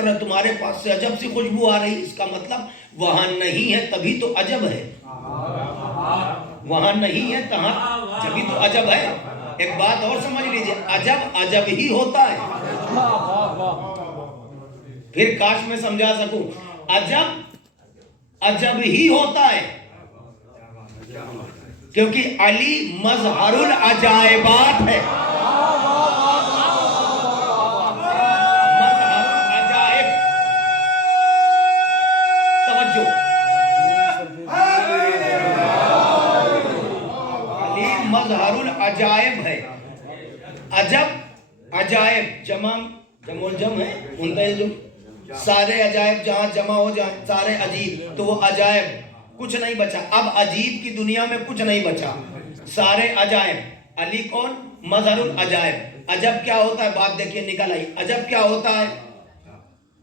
کر رہے تمہارے پاس سے عجب سی خوشبو آ رہی، اس کا مطلب وہاں نہیں ہے تبھی تو عجب ہے، وہاں نہیں ہے کہاں جبھی تو عجب ہے۔ ایک بات اور سمجھ لیجئے، عجب عجب ہی ہوتا ہے، پھر کاش میں سمجھا سکوں، عجب عجب ہی ہوتا ہے، کیونکہ علی مظہر العجائبات ہے، مظہر العجائب، توجہ، علی مظہر العجائب ہے۔ عجب عجائب جمع الجم ہے، منتہی جو سارے عجائب جہاں جمع ہو جائیں سارے عجیب، تو وہ عجائب کچھ نہیں بچا، اب عجیب کی دنیا میں کچھ نہیں بچا، سارے عجائب۔ علی کون؟ مظہر العجائب۔ عجب کیا ہوتا ہے؟ بات دیکھیے نکل آئی، عجب کیا ہوتا ہے؟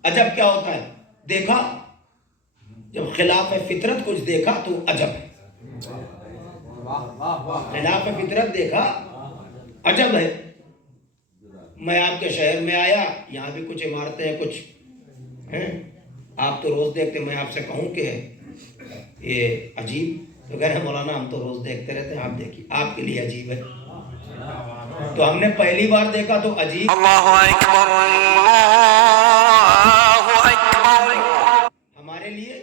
عجب کیا ہوتا ہے؟ دیکھا جب خلاف فطرت کچھ دیکھا تو عجب ہے، خلاف فطرت دیکھا عجب ہے۔ میں آپ کے شہر میں آیا، یہاں بھی کچھ عمارتیں ہیں، کچھ ہیں، آپ تو روز دیکھتے، میں آپ سے کہوں کہ یہ عجیب، تو کہہ رہے ہیں مولانا ہم تو روز دیکھتے رہتے ہیں، آپ دیکھیے آپ کے لیے عجیب ہے، تو ہم نے پہلی بار دیکھا تو عجیب، اللہ اکبر اللہ اکبر، ہمارے لیے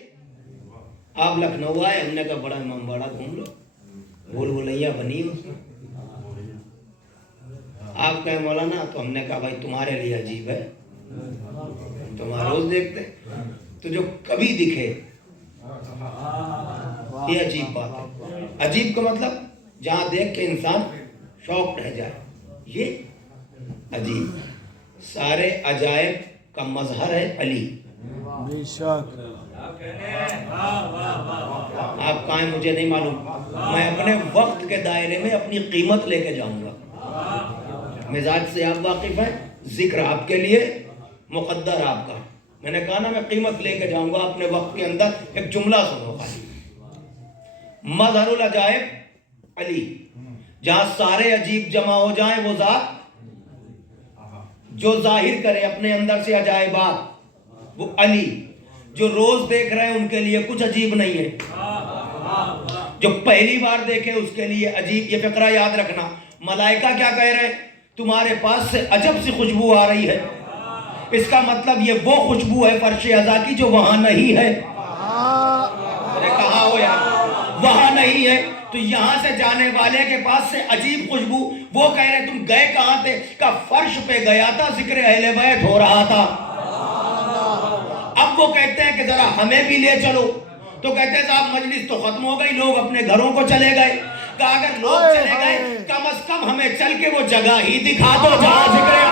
آپ لکھنؤ آئے، ہم نے کہا بڑا امام باڑہ گھوم لو، بھول بھلیاں بنی اس میں، آپ کہیں مولانا، تو ہم نے کہا بھائی تمہارے لیے عجیب ہے، تم روز دیکھتے، تو جو کبھی دکھے یہ عجیب بات ہے۔ عجیب کا مطلب جہاں دیکھ کے انسان شوق رہ جائے، یہ عجیب۔ سارے عجائب کا مظہر ہے علی۔ آپ کہیں مجھے نہیں معلوم، میں اپنے وقت کے دائرے میں اپنی قیمت لے کے جاؤں گا، مزاج سے آپ واقف ہیں، ذکر آپ کے لیے، مقدر آپ کا، میں نے کہا نا میں قیمت لے کے جاؤں گا اپنے وقت کے اندر۔ ایک جملہ سنو خالی، مظہر العجائب علی، جہاں سارے عجیب جمع ہو جائیں وہ ذات جو ظاہر کرے اپنے اندر سے عجائبات، وہ علی، جو روز دیکھ رہے ہیں ان کے لیے کچھ عجیب نہیں ہے، جو پہلی بار دیکھے اس کے لیے عجیب۔ یہ فقرہ یاد رکھنا، ملائکہ کیا کہہ رہے ہیں؟ تمہارے پاس سے عجب سی خوشبو آ رہی ہے، اس کا مطلب یہ وہ خوشبو ہے فرش ازا کی جو وہاں نہیں ہے، کہا ہو یار وہاں نہیں ہے، تو یہاں سے جانے والے کے پاس سے عجیب خوشبو، وہ کہہ رہے تم گئے کہاں تھے؟ کہ فرش پہ گیا تھا، ذکر اہل بیت ہو رہا تھا۔ اب وہ کہتے ہیں کہ ذرا ہمیں بھی لے چلو، تو کہتے ہیں صاحب مجلس تو ختم ہو گئی، لوگ اپنے گھروں کو چلے گئے، کہ اگر لوگ چلے گئے کم از کم ہمیں چل کے وہ جگہ ہی دکھا دو جہاں ذکر ہے،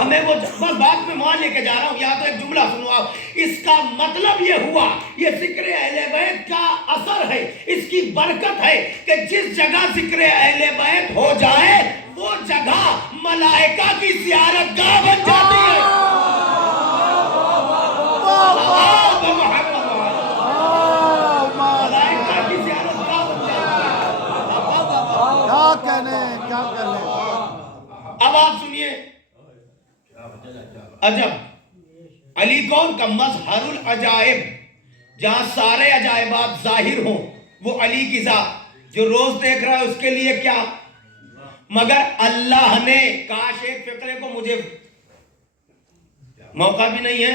ہمیں وہ بس بات میں مان لے کے جا رہا ہوں، یا تو ایک جملہ سنو آپ، اس کا مطلب یہ ہوا، یہ ذکر اہل بیت کا اثر ہے، اس کی برکت ہے کہ جس جگہ ذکر اہل بیت ہو جائے وہ جگہ ملائکہ کی زیارت گاہ بن جاتی ہے۔ ملائکہ کی زیارت گاہ بن جاتی ہے۔ کیا کہنے اب آپ سنیے، عجب علی کون کا؟ مظہر العجائب، جہاں سارے عجائبات ظاہر ہوں وہ علی کی ذات، جو روز دیکھ رہا ہے اس کے لیے کیا؟ مگر اللہ نے، کاش ایک فقرے کو، مجھے موقع بھی نہیں ہے،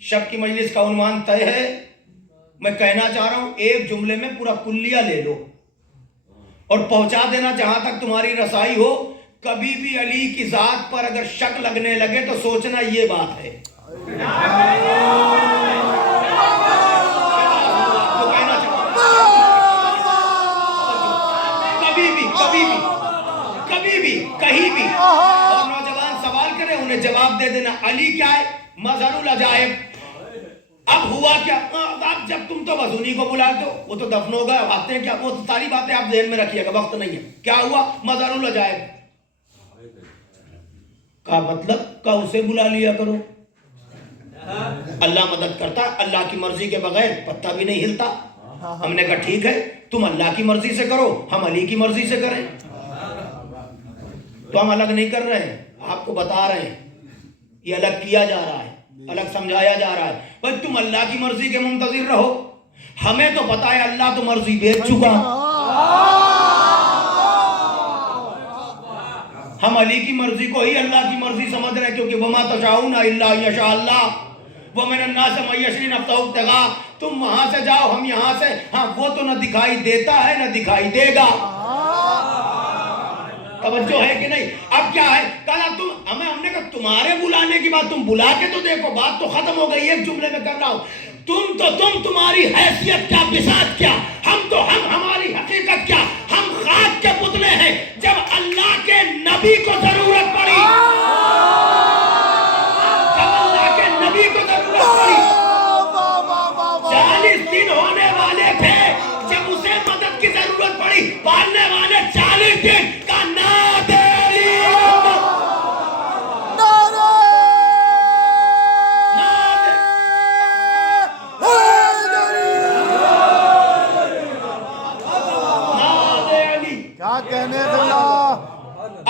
شب کی مجلس کا عنوان طے ہے، میں کہنا چاہ رہا ہوں ایک جملے میں پورا کلیہ لے لو اور پہنچا دینا جہاں تک تمہاری رسائی ہو۔ کبھی بھی علی کی ذات پر اگر شک لگنے لگے تو سوچنا یہ بات ہے، کبھی بھی کہیں بھی، اور نوجوان سوال کرے انہیں جواب دے دینا، علی کیا ہے؟ مظہر العجائب۔ اب ہوا کیا؟ اب جب تم تو بس انہی کو بلاتے ہو، وہ تو دفن ہو گئے، آتے ہیں کیا؟ وہ ساری باتیں آپ ذہن میں رکھیے گا، وقت نہیں ہے۔ کیا ہوا؟ مظہر العجائب کا مطلب کہ اسے بلا لیا کرو، اللہ مدد کرتا ہے، اللہ کی مرضی کے بغیر پتہ بھی نہیں ہلتا۔ ہم نے کہا ٹھیک ہے، تم اللہ کی مرضی سے کرو، ہم علی کی مرضی سے کریں، تو ہم الگ نہیں کر رہے ہیں، آپ کو بتا رہے ہیں یہ الگ کیا جا رہا ہے، الگ سمجھایا جا رہا ہے. بس تم اللہ کی مرضی کے منتظر رہو، ہمیں تو پتا ہے اللہ تو مرضی بیچ چکا. ہم علی کی مرضی کو ہی اللہ کی مرضی سمجھ رہے ہیں، کیونکہ وما تشاؤون الا ان یشاء اللہ ومن الناس من یشری نفسہ ابتغاء. تم وہاں سے جاؤ، ہم یہاں سے. ہاں وہ تو نہ دکھائی دیتا ہے نہ دکھائی دے گا. توجہ ہے کہ نہیں؟ اب کیا ہے، کہا ہم نے کہا تمہارے بلانے کی بات، تم بلا کے تو دیکھو، بات تو ختم ہو گئی. ایک جملے میں کر رہا ہوں، تم تمہاری حیثیت کیا، بساط کیا، ہم ہماری حقیقت کیا. ہم خاک کے پتلے ہیں. جب اللہ کے نبی کو ضرورت پڑی، جب اللہ کے نبی کو ضرورت پڑی، 40 دن ہونے والے تھے جب اسے مدد کی ضرورت پڑی، پالنے والے 40 دن کا نادے علی. کیا کہنے دلا،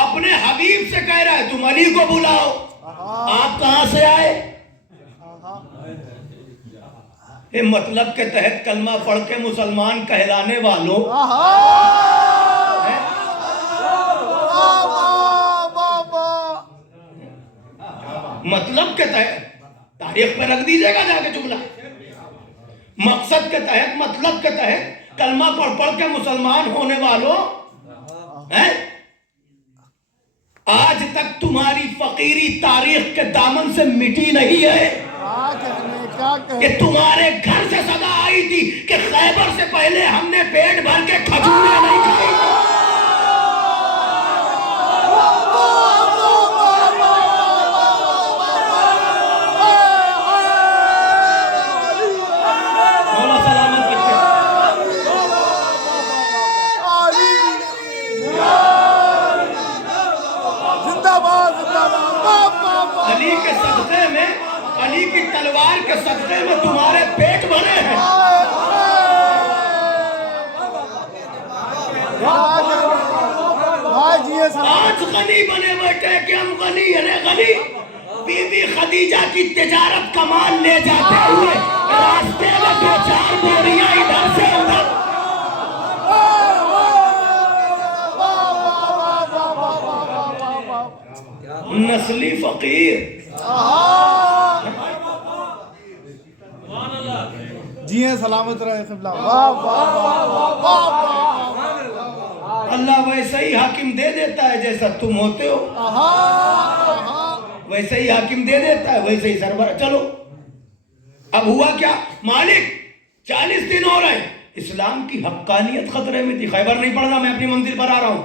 اپنے حبیب سے کہہ رہا ہے تم علی کو بلاؤ. آپ کہاں سے آئے؟ یہ مطلب کے تحت کلمہ پڑھ کے مسلمان کہلانے والوں، مطلب کے تحت تاریخ پہ رکھ دیجئے گا جا کے جملہ. مقصد کے تحت، مطلب کے تحت کلمہ پڑھ کے مسلمان ہونے والوں، آج تک تمہاری فقیری تاریخ کے دامن سے مٹی نہیں ہے کہ تمہارے گھر سے صدا آئی تھی کہ خیبر سے پہلے ہم نے پیٹ بھر کے کھجوریں نہیں کھائی. مولا سلامت رکھے. علی کے صدقے میں، علی کی تلوار کے صدقے میں تمہارے پیٹ بھرے ہیں. آج غنی بنے بیٹھے کہ ہم غنی ہیں. غنی بی بی خدیجہ کی تجارت کا مال لے جاتے ہوئے راستے میں 2-4 بوریاں ادھر سے ادھر. نسلی فقیر. جی ہیں سلامت رہے قبلہ. اللہ ویسے ہی حاکم دے دیتا ہے جیسا تم ہوتے ہو، ویسے ہی حاکم دے دیتا ہے، ویسے ہی سربراہ. چلو اب ہوا کیا، مالک 40 دن ہو رہے ہیں، اسلام کی حقانیت خطرے میں تھی. خیبر نہیں پڑھنا، میں اپنی منزل پر آ رہا ہوں.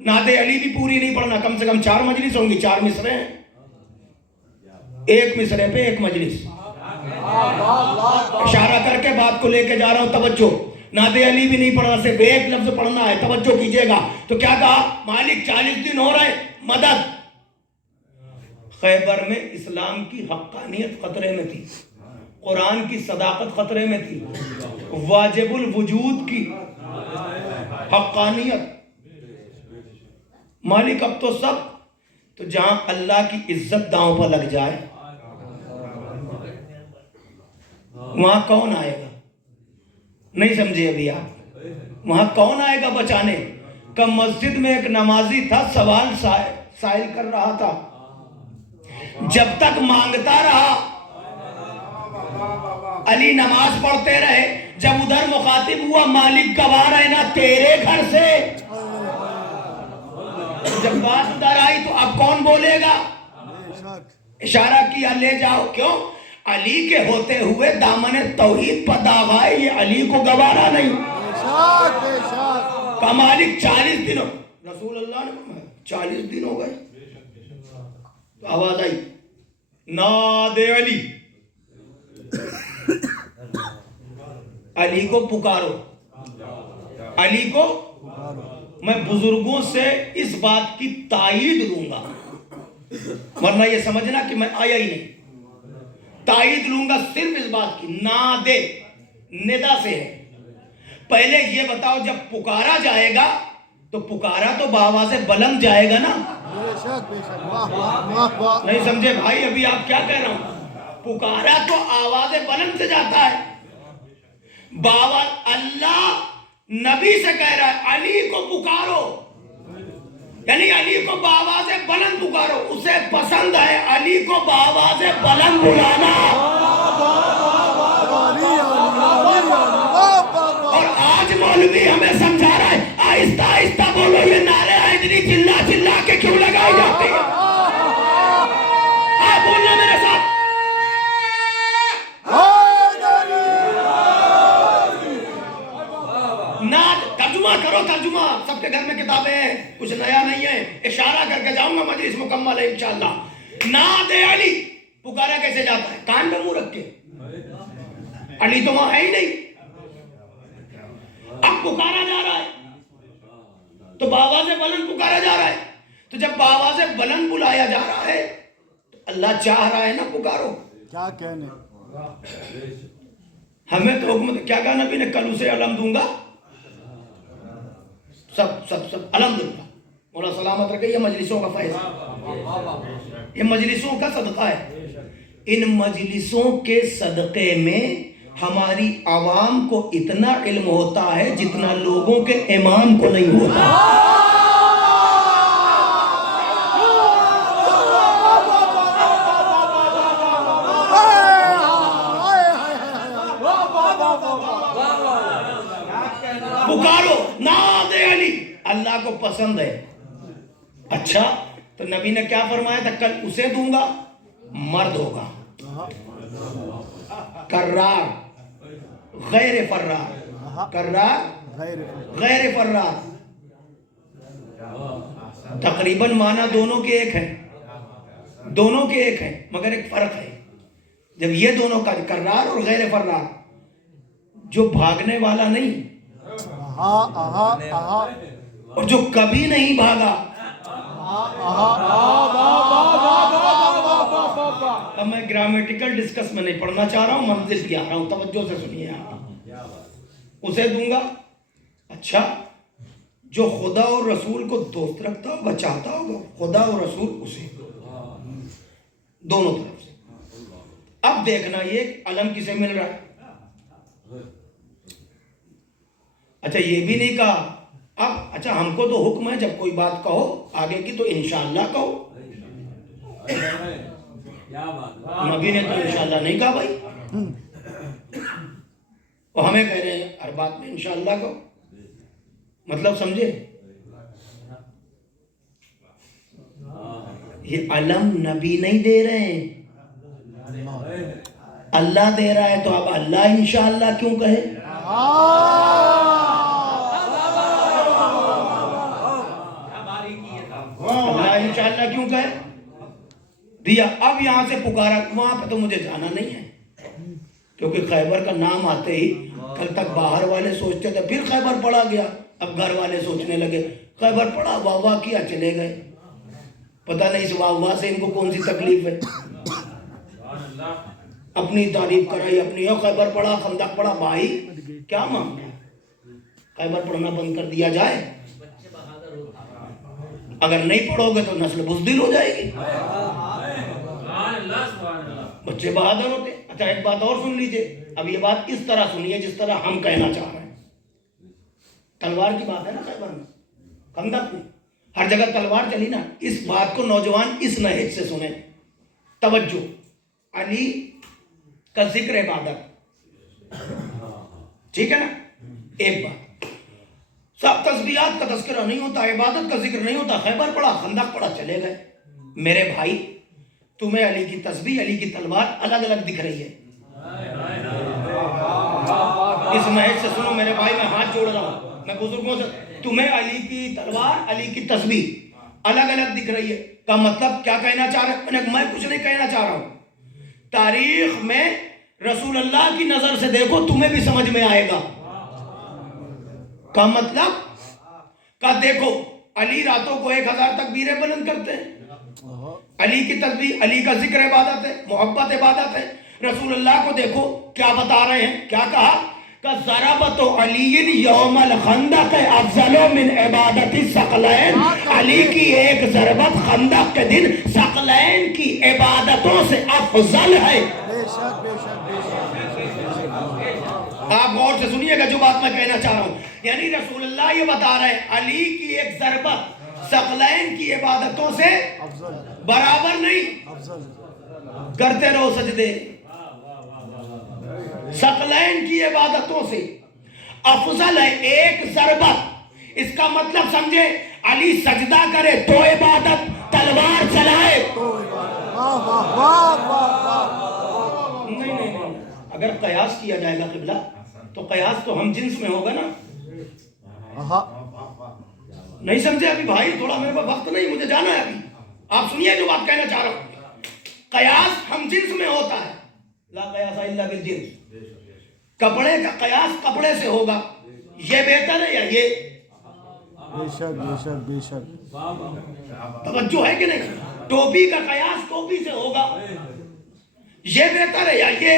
نعت علی بھی پوری نہیں پڑھنا، کم سے کم 4 مجلس ہوں گی، 4 مصرے ہیں، ایک مصرے پہ ایک مجلس. اشارہ کر کے بات کو لے کے جا رہا ہوں، توجہ. نعت علی بھی نہیں پڑھنا، صرف ایک لفظ پڑھنا ہے، توجہ کیجئے گا. تو کیا کہا، مالک 40 دن ہو رہے، مدد. خیبر میں اسلام کی حقانیت خطرے میں تھی، قرآن کی صداقت خطرے میں تھی، واجب الوجود کی حقانیت. مالک اب تو سب، تو جہاں اللہ کی عزت داؤں پر لگ جائے وہاں کون آئے گا؟ نہیں سمجھے ابھی آپ؟ وہاں کون آئے گا بچانے کا؟ مسجد میں ایک نمازی تھا، سوال سائل کر رہا تھا، جب تک مانگتا رہا علی نماز پڑھتے رہے. جب ادھر مخاطب ہوا، مالک گوار ہے نا تیرے گھر سے. جب بات ادھر آئی تو اب کون بولے گا؟ اشارہ کیا لے جاؤ. کیوں؟ علی کے ہوتے ہوئے دامن توحید پر داغ آئے، یہ علی کو گوارا نہیں. کہ مالک 40 دن، رسول اللہ نے فرمایا 40 دن ہو گئے. تو آواز آئی، نادے علی، علی کو پکارو، علی کو. میں بزرگوں سے اس بات کی تائید لوں گا، ورنہ یہ سمجھنا کہ میں آیا ہی نہیں. تائید لوں گا صرف اس بات کی، نادے ندا سے ہے. پہلے یہ بتاؤ جب پکارا جائے گا تو پکارا تو بآواز بلند جائے گا نا. بے شک واہ واہ واہ واہ. نہیں سمجھے بھائی ابھی آپ کیا کہہ رہا ہوں؟ پکارا تو آواز بلند سے جاتا ہے. اللہ نبی سے کہہ رہا ہے علی کو پکارو، یعنی علی کو بآواز بلند پکارو. اسے پسند ہے علی کو بآواز بلند بلانا. اور آج مولوی ہمیں سمجھا رہا ہے آہستہ آہستہ بولو یہ نعرے حیدری چلا چلا کے کیوں لگائی جاتی ہے. آپ بولنا میرے ساتھ. ترجمہ کرو، ترجمہ. سب کے گھر میں کتابیں ہیں، کچھ نیا نہیں ہے. اشارہ کر کے جاؤں گا، مجلس مکمل ہے انشاءاللہ. نعت علی پکارا کیسے جاتا ہے؟ کان میں منہ رکھ کے. علی تو وہاں ہے ہی نہیں. اب پکارا جا رہا ہے تو بآواز بلند پکارا جا رہا ہے. تو جب بآواز بلند بلایا جا رہا ہے تو اللہ چاہ رہا ہے نا پکارو. کیا کہنے. ہمیں تو حکم کیا کہا نبی نے؟ کل اسے علم دوں گا. سب علم دوں گا. مولا سلامت رکھے. یہ مجلسوں کا فیض ہے، یہ مجلسوں کا صدقہ ہے. ان مجلسوں کے صدقے میں ہماری عوام کو اتنا علم ہوتا ہے جتنا لوگوں کے امام کو نہیں ہوتا. پکارو نعت علی، اللہ کو پسند ہے. اچھا تو نبی نے کیا فرمایا تھا؟ کل اسے دوں گا، مرد ہوگا، کرار غیر فرار، کرار غیر فرار. تقریباً معنی دونوں کے ایک ہیں، دونوں کے ایک ہیں، مگر ایک فرق ہے. جب یہ دونوں کا کرار اور غیر فرار، جو بھاگنے والا نہیں اور جو کبھی نہیں بھاگا. اب میں گرامیٹیکل ڈسکس میں نہیں پڑھنا چاہ رہا ہوں، منزل پہ آ رہا ہوں، توجہ سے سنیے. اسے دوں گا. اچھا جو خدا اور رسول کو دوست رکھتا ہوگا، چاہتا ہوگا، خدا اور رسول اسے، دونوں طرف سے. اب دیکھنا یہ علم کسے مل رہا ہے. اچھا یہ بھی نہیں کہا اب. اچھا ہم کو تو حکم ہے جب کوئی بات کہو آگے کی تو انشاءاللہ کہو. نبی نے تو انشاءاللہ نہیں کہا بھائی، اور ہمیں کہہ رہے ہیں ہر بات میں انشاءاللہ کہو. مطلب سمجھے؟ یہ علم نبی نہیں دے رہے ہیں، اللہ دے رہا ہے. تو اب اللہ انشاءاللہ کیوں کہے؟ اللہ انشاءاللہ کیوں کہے؟ دیا. اب یہاں سے پکارا، وہاں پہ تو مجھے جانا نہیں ہے کیونکہ خیبر کا نام آتے ہی کل تک باہر والے سوچتے تھے، پھر خیبر پڑا گیا. اب گھر والے سوچنے لگے خیبر پڑا، واہ واہ کیا چلے گئے. پتہ نہیں اس واہ واہ سے ان کو کون سی تکلیف ہے. اپنی تعریف کرائی اپنی. خیبر پڑا، خندق پڑا، بھائی کیا معاملہ ہے؟ خیبر پڑھنا بند کر دیا جائے؟ اگر نہیں پڑھو گے تو نسل بزدل ہو جائے گی. بچے بہادر ہوتے. اچھا ایک بات اور سن لیجئے. اب یہ بات اس طرح سنیے جس طرح ہم کہنا چاہ رہے ہیں. تلوار کی بات ہے نا خیبر میں، خندق میں، ہر جگہ تلوار چلی نا. اس بات کو نوجوان اس نہج سے سنیں. توجہ. علی کا ذکر عبادت، ٹھیک ہے نا. ایک بات، سب تسبیحات کا تذکرہ نہیں ہوتا، عبادت کا ذکر نہیں ہوتا. خیبر پڑا، خندق پڑا، چلے گئے. میرے بھائی تمہیں علی کی تسبیح، علی کی تلوار الگ الگ دکھ رہی ہے. اس نہج سے سنو میرے بھائی، میں ہاتھ جوڑ رہا ہوں میں بزرگوں سے. تمہیں علی کی تلوار، علی کی تسبیح الگ الگ دکھ رہی ہے کا مطلب کیا کہنا چاہ رہے ہیں؟ میں کچھ نہیں کہنا چاہ رہا ہوں. تاریخ میں رسول اللہ کی نظر سے دیکھو تمہیں بھی سمجھ میں آئے گا. کا مطلب کا دیکھو علی راتوں کو 1000 تکبیریں بلند کرتے ہیں. علی کی تسبیح، علی کا ذکر عبادت ہے، محبت عبادت ہے. رسول اللہ کو دیکھو کیا بتا رہے ہیں، کیا کہا کہ کہ ضربت علی یوم الخندق افضل من عبادت الثقلین، علی کی ایک ضربت خندق کے دن ثقلین کی عبادتوں سے افضل ہے۔ بے شک بے شک بے شک۔ آپ غور سے سنیے گا جو بات میں کہنا چاہ رہا ہوں، یعنی رسول اللہ یہ بتا رہے ہیں علی کی ایک ضربت ثقلین کی عبادتوں سے افضل برابر نہیں۔ افضل۔ کرتے رہو سجدے، ثقلین کی عبادتوں سے افضل ہے ایک ضربت۔ اس کا مطلب سمجھے، علی سجدہ کرے تو عبادت، تلوار چلائے تو واہ واہ واہ واہ واہ۔ نہیں، اگر قیاس کیا جائے گا قبلہ تو قیاس تو ہم جنس میں ہوگا نا۔ ہاں نہیں سمجھے ابھی بھائی، تھوڑا میرے پاس وقت نہیں، مجھے جانا ہے ابھی۔ آپ سنیے جو بات کہنا چاہ رہا ہوں، قیاس ہم جنس میں ہوتا ہے، لا قیاس الا بالجنس۔ کپڑے کا قیاس کپڑے سے ہوگا، یہ بہتر ہے یا یہ؟ بے شک بے شک بے شک۔ توجہ ہے کہ نہیں؟ ٹوپی کا قیاس ٹوپی سے ہوگا، یہ بہتر ہے یا یہ؟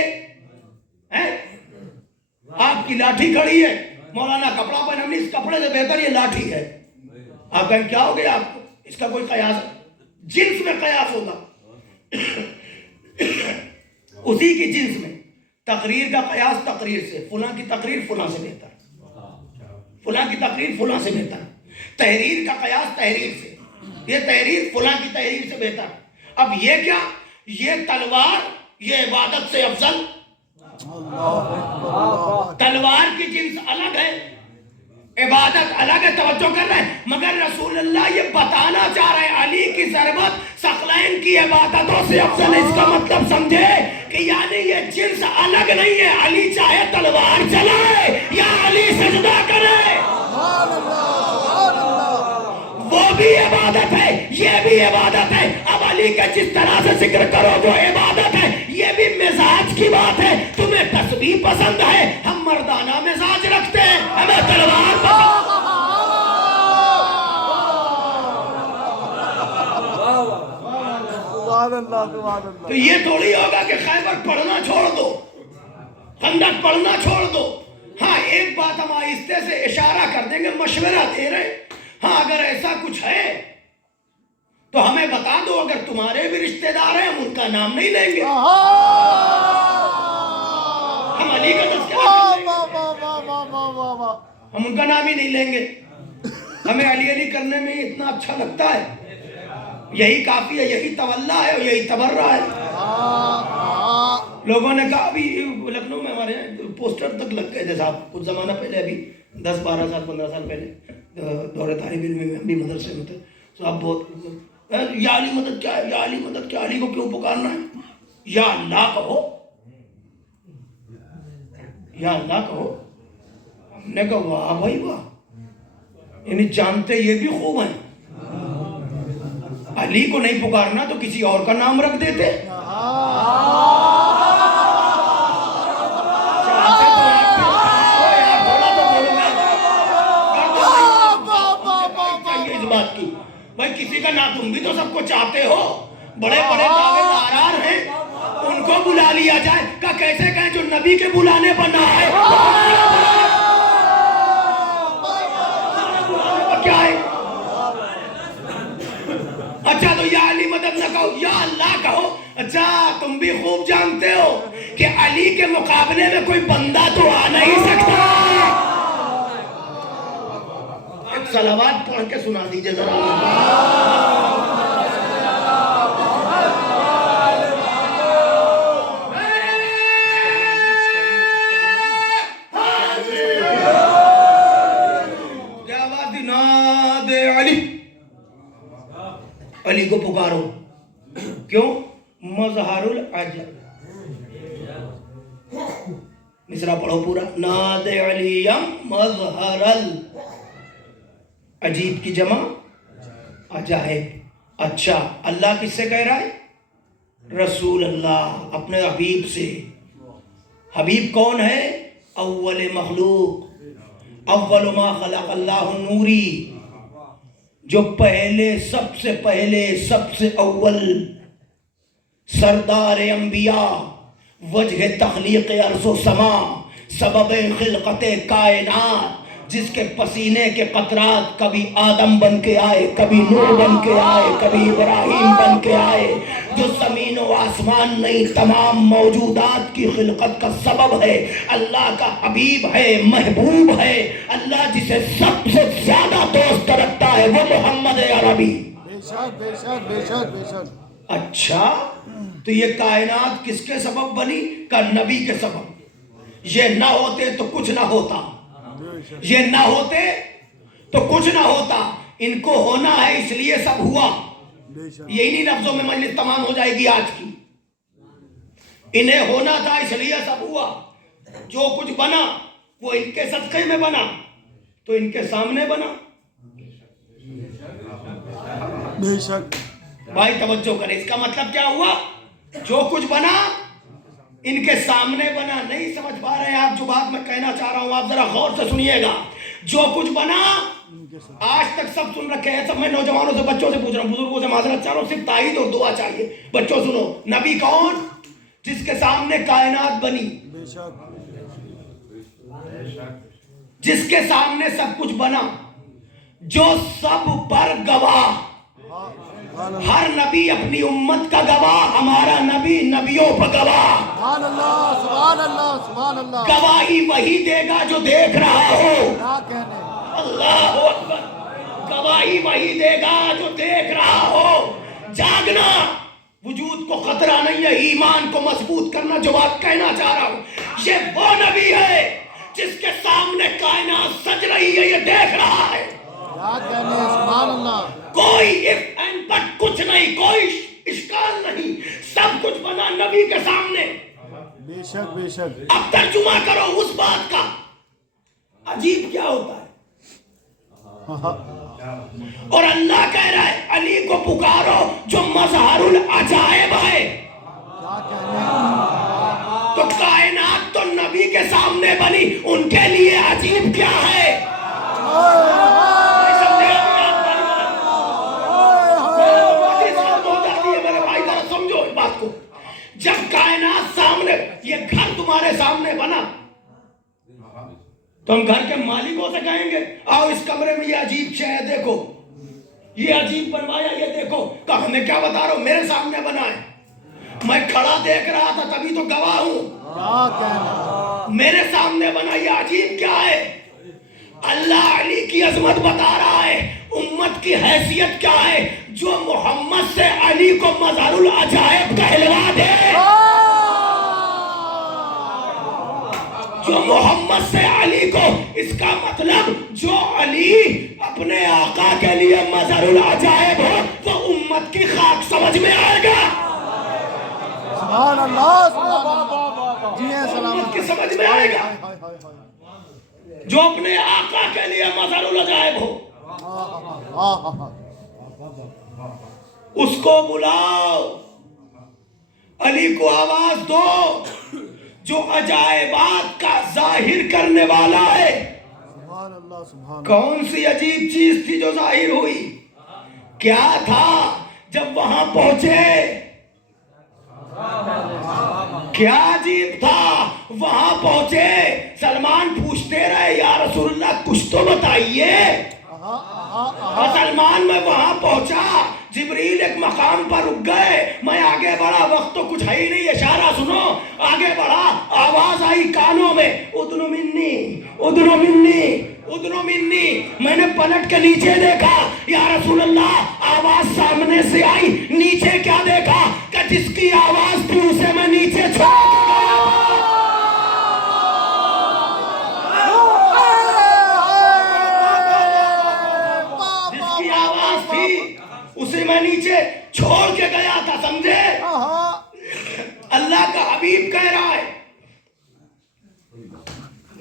آپ کی لاٹھی کھڑی ہے، مولانا کپڑا پہنا، ہم اس کپڑے سے بہتر یہ لاٹھی ہے۔ آپ کہیں کیا ہو گیا آپ کو؟ اس کا کوئی قیاس جنس میں قیاس ہوگا، اسی کی جنس میں۔ تقریر کا قیاس تقریر سے، فلاں کی تقریر فلاں سے بہتر، فلاں کی تقریر فلاں سے بہتر۔ تحریر کا قیاس تحریر سے، یہ تحریر فلاں کی تحریر سے بہتر۔ اب یہ کیا؟ یہ تلوار یہ عبادت سے افضل۔ تلوار کی جنس الگ ہے، عبادت الگ ہے، توجہ کر رہے ہیں۔ مگر رسول اللہ یہ بتانا چاہ رہے ہیں علی کی ضربت ثقلین کی عبادتوں سے افضل ہے۔ اس کا مطلب سمجھے کہ یعنی یہ جنس الگ نہیں ہے، علی چاہے تلوار چلائے یا علی سجدہ کرے وہ بھی عبادت ہے، یہ بھی عبادت ہے۔ اب علی کا جس طرح سے ذکر کرو جو عبادت ہے، یہ بھی مزاج کی بات ہے۔ تمہیں تسبیح پسند ہے، ہم مردانہ مزاج رکھتے ہیں، ہمیں تلوار پسند۔ سبحان اللہ سبحان اللہ۔ تو یہ تھوڑی ہوگا کہ خیبر پڑھنا چھوڑ دو، خندق پڑھنا چھوڑ دو۔ ہاں ایک بات ہم آہستہ سے اشارہ کر دیں گے، مشورہ دے رہے، ہاں اگر ایسا کچھ ہے تو ہمیں بتا دو، اگر تمہارے بھی رشتہ دار ہیں ہم ان کا نام نہیں لیں گے، ہم علی کا تذکرہ کر لیں گے، ہم ان کا نام ہی نہیں لیں گے۔ ہمیں علی علی کرنے میں اتنا اچھا لگتا ہے، یہی کافی ہے، یہی تولا ہے اور یہی تبرہ ہے۔ لوگوں نے کہا ابھی لکھنؤ میں ہمارے پوسٹر تک لگ گئے تھے صاحب، کچھ زمانہ پہلے، ابھی 10 12 سال 15 سال پہلے دور طالب علم میں ہم بھی مدرسے میں تھے، تو اب بہت یا علی مدد کیا ہے، یا علی مدد کیا، علی کو کیوں پکارنا ہے؟ یا اللہ کہو، یا اللہ کہو۔ ہم نے کہا واہ بھائی واہ، یعنی جانتے یہ بھی خوب ہیں، علی کو نہیں پکارنا تو کسی اور کا نام رکھ دیتے۔ بات کی بھائی، کسی کا نام، تم بھی تو سب کو چاہتے ہو، بڑے بڑے دعوے داران ہیں، ان کو بلا لیا جائے، کہ کیسے کہیں جو نبی کے بلانے پر نہ آئے کیا ہے؟ اچھا تو یا علی مدد نہ کہو، یا اللہ کہو۔ اچھا تم بھی خوب جانتے ہو کہ علی کے مقابلے میں کوئی بندہ تو آ نہیں سکتا۔ ایک صلوات پڑھ کے سنا دیجئے ذرا۔ کیا بات دی؟ ناد علی، علی کو پکارو، کیوں؟ مظہر العجب۔ مصرع پڑھو پورا، ناد علیم مظہر عجیب کی جمع عجائب۔ اچھا اللہ کس سے کہہ رہا ہے؟ رسول اللہ اپنے حبیب سے۔ حبیب کون ہے؟ اول مخلوق، اول ما خلق اللہ نوری، جو پہلے سب سے اول سردار انبیاء، وجہ تخلیق ارض و سما، سبب خلقت کائنات، جس کے پسینے کے قطرات کبھی آدم بن کے آئے، کبھی نوح بن کے آئے، کبھی ابراہیم بن کے آئے، جو زمین و آسمان نہیں تمام موجودات کی خلقت کا سبب ہے، اللہ کا حبیب ہے، محبوب ہے، اللہ جسے سب سے زیادہ دوست رکھتا ہے وہ محمد عربی۔ بے شک بے شک بے شک بے شک۔ اچھا تو یہ کائنات کس کے سبب بنی؟ کہ نبی کے سبب۔ یہ نہ ہوتے تو کچھ نہ ہوتا، یہ نہ ہوتے تو کچھ نہ ہوتا، ان کو ہونا ہے اس لیے سب ہوا۔ یہی نہیں لفظوں میں مجلس تمام ہو جائے گی آج کی، انہیں ہونا تھا اس لیے سب ہوا۔ جو کچھ بنا وہ ان کے صدقے میں بنا، تو ان کے سامنے بنا۔ بے شک بھائی توجہ کریں، اس کا مطلب کیا ہوا؟ جو کچھ بنا ان کے سامنے بنا۔ نہیں سمجھ پا رہے ہیں آپ جو بات میں کہنا چاہ رہا ہوں؟ آپ ذرا غور سے سنیے گا۔ جو کچھ بنا آج تک سب سن رکھے ہیں، سب میں نوجوانوں سے بچوں سے پوچھ رہا ہوں، بزرگوں سے معذرت چاہ رہا ہوں، صرف تائید اور دعا چاہیے۔ بچوں سنو، نبی کون؟ جس کے سامنے کائنات بنی، بے شک جس کے سامنے سب کچھ بنا، جو سب پر گواہ۔ ہر نبی اپنی امت کا گواہ، ہمارا نبی نبیوں پر گواہ۔ سبحان اللہ سبحان اللہ سبحان اللہ۔ گواہی وہی دے گا جو دیکھ رہا ہو۔ کیا کہنے، اللہ اکبر۔ گواہی وہی دے گا جو دیکھ رہا ہو۔ جاگنا، وجود کو خطرہ نہیں ہے، ایمان کو مضبوط کرنا۔ جو بات کہنا چاہ رہا ہوں، یہ وہ نبی ہے جس کے سامنے کائنات سج رہی ہے، یہ دیکھ رہا ہے۔ کیا کہنے، سبحان اللہ۔ کوئی اف اینڈ بٹ کچھ نہیں، کوئی اشکال نہیں، سب کچھ بنا نبی کے سامنے۔ بے شک بے شک۔ اب ترجمہ کرو اس بات کا، عجیب کیا ہوتا ہے؟ اور اللہ کہہ رہا ہے علی کو پکارو جو مظہر العجائب ہے۔ کیا کہنے، تو کائنات تو نبی کے سامنے بنی، ان کے لیے عجیب کیا ہے؟ جب کائنات سامنے، یہ گھر تمہارے سامنے بنا تو ہم گھر کے مالکوں سے کہیں گے آؤ اس کمرے میں یہ عجیب شے ہے دیکھو، یہ عجیب بنوایا یہ دیکھو، کہ ہمیں کیا بتا رہا ہو؟ میرے سامنے بنا ہے، میں کھڑا دیکھ رہا تھا تبھی تو گواہ ہوں۔ کیا کہنے، میرے سامنے بنا، یہ عجیب کیا ہے؟ اللہ علی کی عظمت بتا رہا ہے، امت کی حیثیت کیا ہے؟ جو محمد سے علی کو مظہر العجائب کہلوا دے، جو محمد سے علی کو، اس کا مطلب جو علی اپنے آقا کے لیے مظہر العجائب ہو، وہ امت کی خاک سمجھ میں آئے گا۔ سبحان اللہ سبحان اللہ۔ جی ہیں سلام امت کی سمجھ میں آئے گا جو اپنے آقا کے لیے مظہر العجائب ہو۔ اس کو بلاؤ، علی کو آواز دو، جو عجائبات کا ظاہر کرنے والا ہے۔ سبحان اللہ سبحان کون سی عجیب چیز تھی جو ظاہر ہوئی؟ کیا تھا جب وہاں پہنچے؟ کیا عجیب تھا وہاں پہنچے؟ سلمان پوچھتے رہے یا رسول اللہ کچھ تو بتائیے۔ سلمان میں وہاں پہنچا، جبریل ایک مقام پر رک گئے، میں آگے بڑھا، وقت تو کچھ ہے ہی نہیں، اشارہ سنو، آگے بڑھا، آواز آئی کانوں میں، ادنو منی ادنو منی ادنو منی۔ میں نے پلٹ کے نیچے دیکھا، یا رسول اللہ آواز سامنے سے آئی، نیچے کیا دیکھا؟ کہ جس کی آواز تھی اسے میں نیچے چھوڑ اسے میں نیچے چھوڑ کے گیا تھا، سمجھے؟ اللہ کا حبیب کہہ رہا ہے،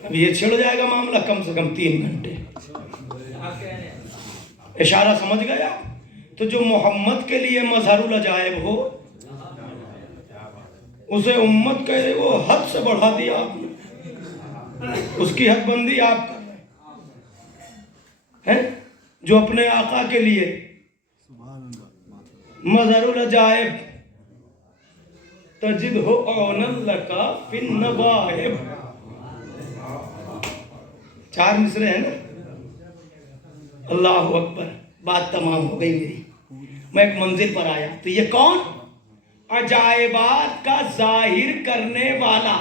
اب یہ چھڑ جائے گا معاملہ کم سے کم 3 گھنٹے۔ اشارہ سمجھ گیا؟ تو جو محمد کے لیے مظہر العجائب ہو، اسے امت کہے وہ حد سے بڑھا دیا آپ نے، اس کی حد بندی آپ کر رہے ہیں۔ جو اپنے آقا کے لیے مظہر العجائب، تجد ہو اونا لکا فی النوائب، 4 مصرے ہیں نا. اللہ اکبر. بات تمام ہو گئی میری. میں ایک منزل پر آیا تو یہ کون؟ عجائبات کا ظاہر کرنے والا.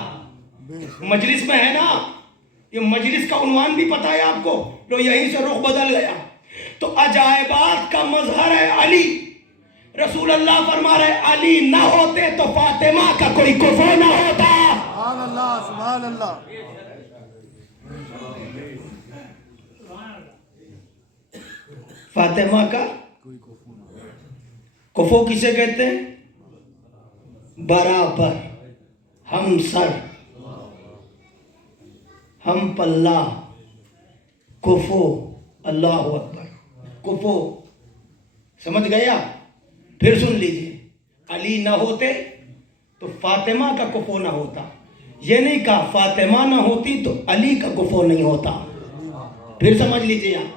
مجلس میں ہے نا, یہ مجلس کا عنوان بھی پتا ہے آپ کو, تو یہیں سے رخ بدل گیا. تو عجائبات کا مظہر ہے علی. رسول اللہ فرما رہے علی نہ ہوتے تو فاطمہ کا کوئی کفو نہ ہوتا. سبحان اللہ سبحان اللہ. فاطمہ کا کفو کسے کہتے ہیں؟ برابر, ہم سر, ہم پلہ, کفو. اللہ اکبر. کفو سمجھ گیا؟ پھر سن لیجئے, علی نہ ہوتے تو فاطمہ کا کفو نہ ہوتا. یہ نہیں کہا فاطمہ نہ ہوتی تو علی کا کفو نہیں ہوتا. پھر سمجھ لیجئے آپ.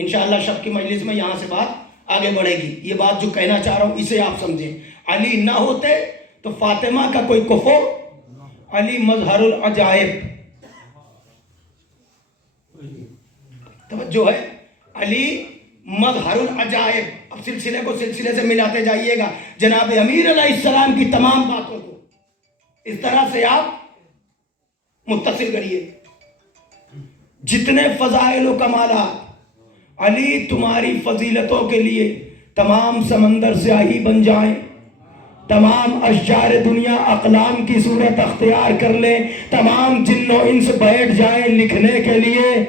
انشاءاللہ شب کی مجلس میں یہاں سے بات آگے بڑھے گی. یہ بات جو کہنا چاہ رہا ہوں اسے آپ سمجھیں. علی نہ ہوتے تو فاطمہ کا کوئی کفو. علی مظہر العجائب. توجہ ہے, علی مظہر العجائب. اب سلسلے کو سلسلے سے ملاتے جائیے گا. جناب امیر علیہ السلام کی تمام باتوں کو اس طرح سے آپ متصل کریے. جتنے فضائل و کمالات, علی تمہاری فضیلتوں کے لیے تمام سمندر سیاہی بن جائیں, تمام اشجار دنیا اقلام کی صورت اختیار کر لیں, تمام جن و انس بیٹھ جائیں لکھنے کے لیے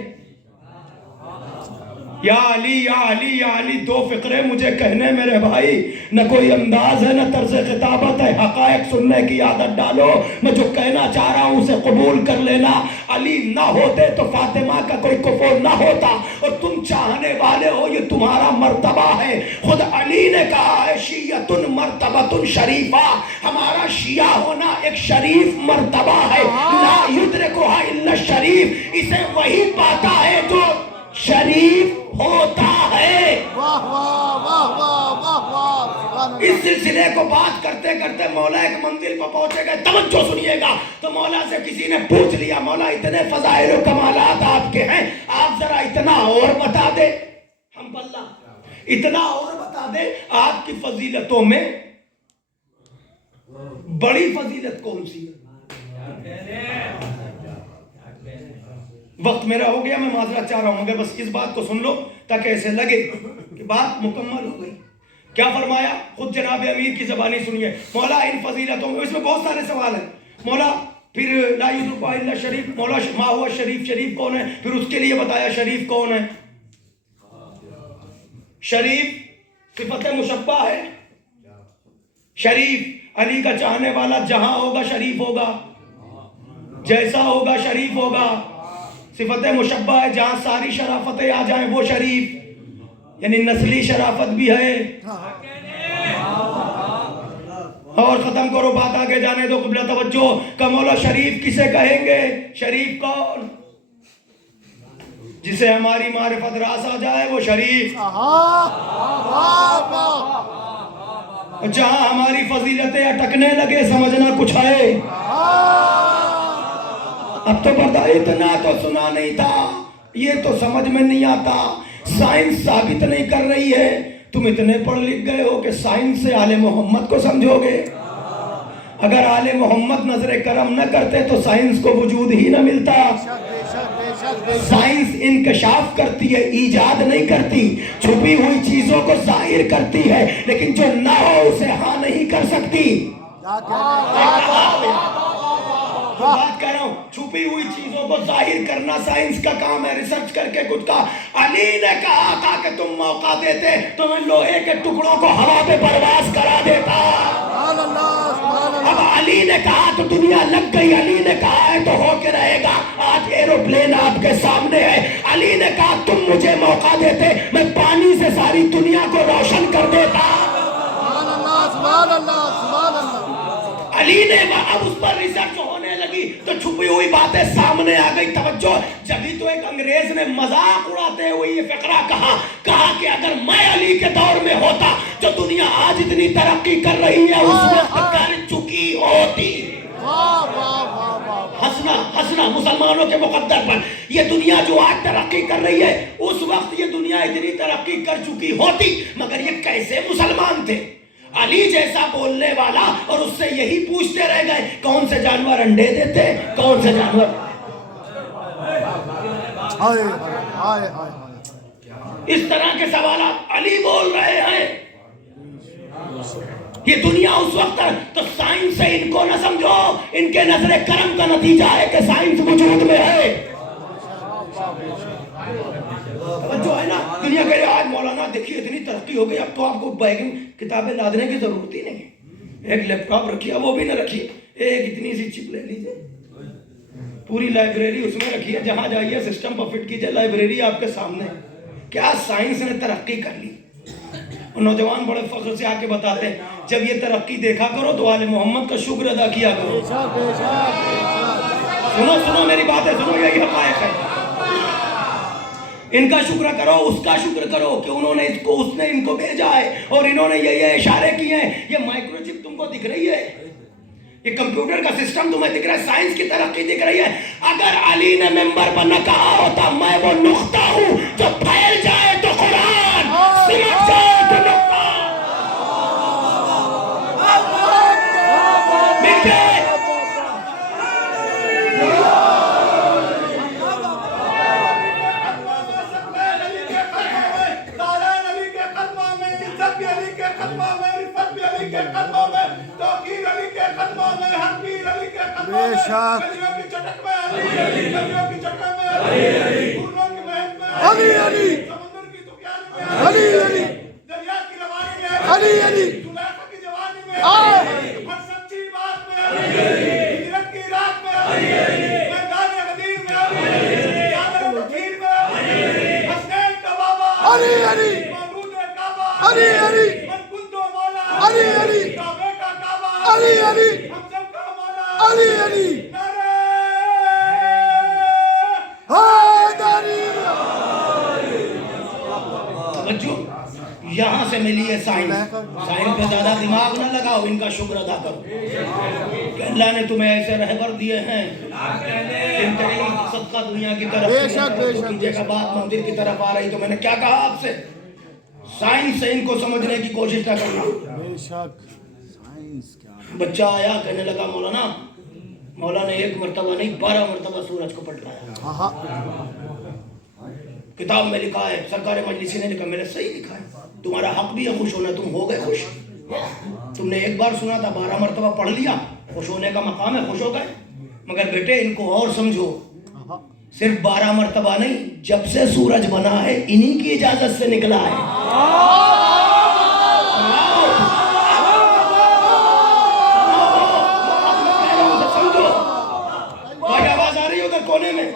یا علی یا علی یا علی. 2 فقرے مجھے کہنے میرے بھائی, نہ کوئی انداز ہے نہ طرز خطابت ہے. حقائق سننے کی عادت ڈالو. میں جو کہنا چاہ رہا ہوں اسے قبول کر لینا. علی نہ ہوتے تو فاطمہ کا کوئی کفو نہ ہوتا. اور تم چاہنے والے ہو, یہ تمہارا مرتبہ ہے. خود علی نے کہا ہے شیعۃ مرتبۃ شریفہ. ہمارا شیعہ ہونا ایک شریف مرتبہ ہے. لا یدرکھا الا الشریف. اسے وہی پاتا ہے جو شریف ہوتا ہے. واہ واہ واہ واہ واہ واہ. اس سلسلے کو بات کرتے کرتے مولا ایک منزل پر پہنچے گئے. توجہ سنیے گا. تو مولا سے کسی نے پوچھ لیا, مولا اتنے فضائل و کمالات آپ کے ہیں, آپ ذرا اتنا اور بتا دے. ہم بلّہ اتنا اور بتا دے, آپ کی فضیلتوں میں بڑی فضیلت کون سی ہے؟ وقت میرا ہو گیا, میں معذرت چاہ رہا ہوں, مگر بس اس بات کو سن لو تاکہ ایسے لگے کہ بات مکمل ہو گئی. کیا فرمایا؟ خود جناب امیر کی زبانی سنیے. مولا ان فضیلتوں میں, اس میں بہت سارے سوال ہیں. مولا پھر لا یدرکھا الا شریف, مولا ما ہوا شریف, شریف کون ہے؟ پھر اس کے لیے بتایا شریف کون ہے. شریف صفت مشبہ ہے. شریف علی کا چاہنے والا جہاں ہوگا شریف ہوگا, جیسا ہوگا شریف ہوگا. صفت مشبہ ہے, جہاں ساری شرافتیں آ جائیں وہ شریف, یعنی نسلی شرافت بھی ہے. اور ختم کرو بات, آگے جانے دو. قبلہ توجہ. کہ مولا شریف کسے کہیں گے؟ شریف کون؟ جسے ہماری معرفت راس آ جائے وہ شریف. جہاں ہماری فضیلتیں اٹکنے لگے سمجھنا کچھ ہے. اب تو پردہ اتنا تو سنا نہیں تھا, یہ تو سمجھ میں نہیں آتا. سائنس ثابت نہیں کر رہی ہے. تم اتنے پڑھ لکھ گئے ہو کہ سائنس سے آل محمد کو سمجھو گے. اگر آل محمد نظر کرم نہ کرتے تو سائنس کو وجود ہی نہ ملتا. سائنس انکشاف کرتی ہے, ایجاد نہیں کرتی. چھپی ہوئی چیزوں کو ظاہر کرتی ہے, لیکن جو نہ ہو اسے ہاں نہیں کر سکتی. بات کر رہا ہوں, چھپی ہوئی چیزوں کو ظاہر کرنا سائنس کا کام ہے. ریسرچ کر کے کچھ کا. علی نے کہا تھا کہ تم موقع دیتے تو میں لوہے کے ٹکڑوں کو ہوا پہ پرواز کرا دیتا. اب علی نے کہا تو دنیا لگ گئی, علی نے کہا ہے تو ہو کے رہے گا. آج ایروپلین آپ کے سامنے ہے. علی نے کہا تم مجھے موقع دیتے میں پانی سے ساری دنیا کو روشن کر دیتا. سبحان اللہ سبحان اللہ. علی نے اب اس پر ریسرچ ہونے لگی تو چھپی ہوئی باتیں سامنے آ گئی. توجہ. جبھی تو ایک انگریز نے مذاق اڑاتے ہوئے یہ فقرہ کہا کہ اگر میں علی کے دور میں ہوتا جو دنیا آج اتنی ترقی کر رہی ہے اس وقت کر چکی ہوتی. ہنسنا ہنسنا مسلمانوں کے مقدر پر. یہ دنیا جو آج ترقی کر رہی ہے, اس وقت یہ دنیا اتنی ترقی کر چکی ہوتی, مگر یہ کیسے مسلمان تھے؟ علی جیسا بولنے والا, اور اس سے یہی پوچھتے رہ گئے کون سے جانور انڈے دیتے, کون سے جانور. اس طرح کے سوالات علی بول رہے ہیں. یہ دنیا اس وقت, تو سائنس سے ان کو نہ سمجھو, ان کے نظر کرم کا نتیجہ ہے کہ سائنس وجود میں ہے. جو ہے نا دنیا کے آج مولانا دیکھیے اتنی ترقی ہو گئی, اب تو آپ کو بیگ کتابیں لادنے کی ضرورت ہی نہیں ہے. ایک لیپ ٹاپ رکھیے, وہ بھی نہ رکھیے, ایک اتنی سی چپ لے لیجیے, پوری لائبریری اس میں رکھیے, جہاں جائیے سسٹم پر فٹ کیجیے, لائبریری آپ کے سامنے. کیا سائنس نے ترقی کر لی. اور نوجوان بڑے فخر سے آ کے بتاتے ہیں جب یہ ترقی دیکھا کرو تو آل محمد کا شکر ادا کیا کرو. سنو سنو میری باتیں سنو, یہی حقائق ہے. ان کا شکر کرو, اس کا شکر کرو کہ انہوں نے اس نے ان کو بھیجا ہے, اور انہوں نے یہ اشارے کیے ہیں. یہ مائکرو چپ تم کو دکھ رہی ہے, یہ کمپیوٹر کا سسٹم تمہیں دکھ رہا ہے, سائنس کی ترقی دکھ رہی ہے. اگر علی نے ممبر پر نہ کہا ہوتا میں وہ نقطہ ہوں جو پھیل جائے تو قرآن, سمجھ جائے تو نقطہ مل جائے. یہاں سے ملی ہے سائنس. سائنس پہ زیادہ دماغ نہ لگاؤ, ان کا شکر ادا کرو کہ اللہ نے تمہیں ایسے رہبر دیے ہیں. صدقہ دنیا کی طرف کیجیے گا, بات مندر کی طرف آ رہی. تو میں نے کیا کہا آپ سے, سائنس سے ان کو سمجھنے کی کوشش نہ کرنا. بچہ آیا کہنے لگا مولانا نے 1 مرتبہ نہیں 12 مرتبہ سورج کو پلٹایا. کتاب میں لکھا ہے, سرکار مجلسی نے لکھا, میں نے صحیح لکھا ہے, تمہارا حق بھی ہے خوش ہونا, تم ہو گئے خوش. تم نے 1 بار سنا تھا, 12 مرتبہ پڑھ لیا, خوش ہونے کا مقام ہے, خوش ہو گئے. مگر بیٹے ان کو اور سمجھو, صرف 12 مرتبہ نہیں, جب سے سورج بنا ہے انہی کی اجازت سے نکلا ہے. آواز آ رہی ہے ادھر کونے میں,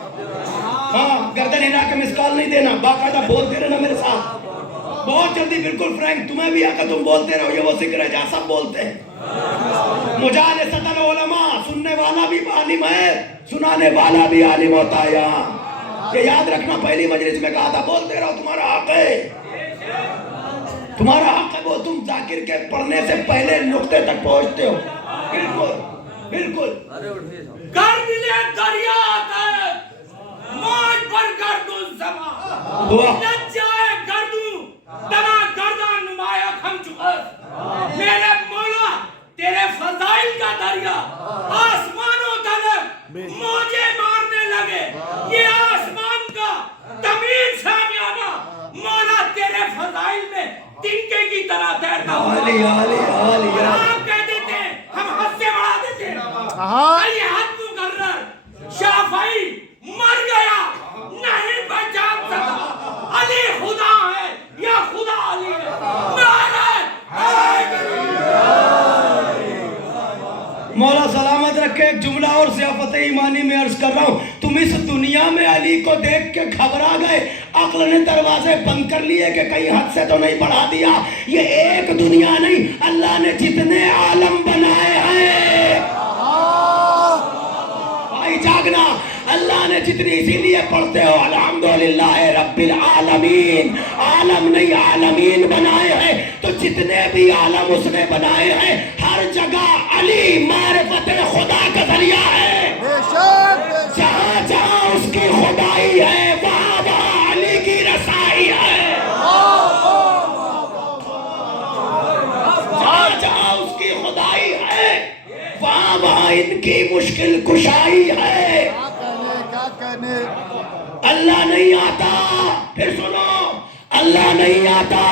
ہاں گردن ہلا کے مسکال نہیں دینا, باقاعدہ بولتے رہنا میرے ساتھ. بہت جلدی بالکل فرینک, تمہیں بھی آقا تم بولتے رہو, یہ وہ ذکر ہے جہاں سب بولتے ہیں. مجالست العلماء, سننے والا بھی عالم ہے, سنانے والا بھی عالم ہوتا ہے. یہ یاد رکھنا, پہلی مجلس میں کہا تھا بولتے رہو, تمہارا حق ہے, تمہارا حق ہے. وہ تم ذاکر کے پڑھنے سے پہلے نقطے تک پہنچتے ہو. بالکل بالکل. گرد لے دریا آتا ہے, موج پر گردوں زمان, لج جائے گردوں تنا گردان نمایاں کھم چکا. میرے مولا تیرے فضائل کا دریا آسمانوں تلک موجے مارنے لگے. یہ آسمان کا تمیر شامیانہ مولا تیرے فضائل میں تنکے کی طرح تیرتا ہوا. آپ کہہ دیتے ہیں, ہم حد سے بڑھا دیتے ہیں. علی حد مقرر شافعی مر گیا نہیں پہچان سکا, علی خدا ہے یا خدا علی ہے. مولا سلامت رکھے. ایک جملہ اور ضیافت ایمانی میں عرض کر رہا ہوں, تم اس دنیا میں علی کو دیکھ کے گھبرا گئے, عقل نے دروازے بند کر لیے کہ کہیں حد سے تو نہیں بڑھا دیا. یہ ایک دنیا نہیں, اللہ نے جتنے عالم بنائے ہیں, بھائی جاگنا, اللہ نے جتنی, اسی لیے پڑھتے ہو الحمدللہ رب العالمین. عالم نہیں عالمین بنائے ہیں, تو جتنے بھی عالم اس نے بنائے ہیں ہر جگہ علی معرفت خدا کا ذریعہ ہے. بے شک بے شک. جہاں جہاں اس کی خدائی ہے وہاں وہاں علی کی رسائی ہے. جہاں جہاں اس کی خدائی ہے وہاں وہاں ان کی مشکل کشائی ہے. کیا کہنے. اللہ نہیں آتا. پھر سنو, اللہ نہیں آتا.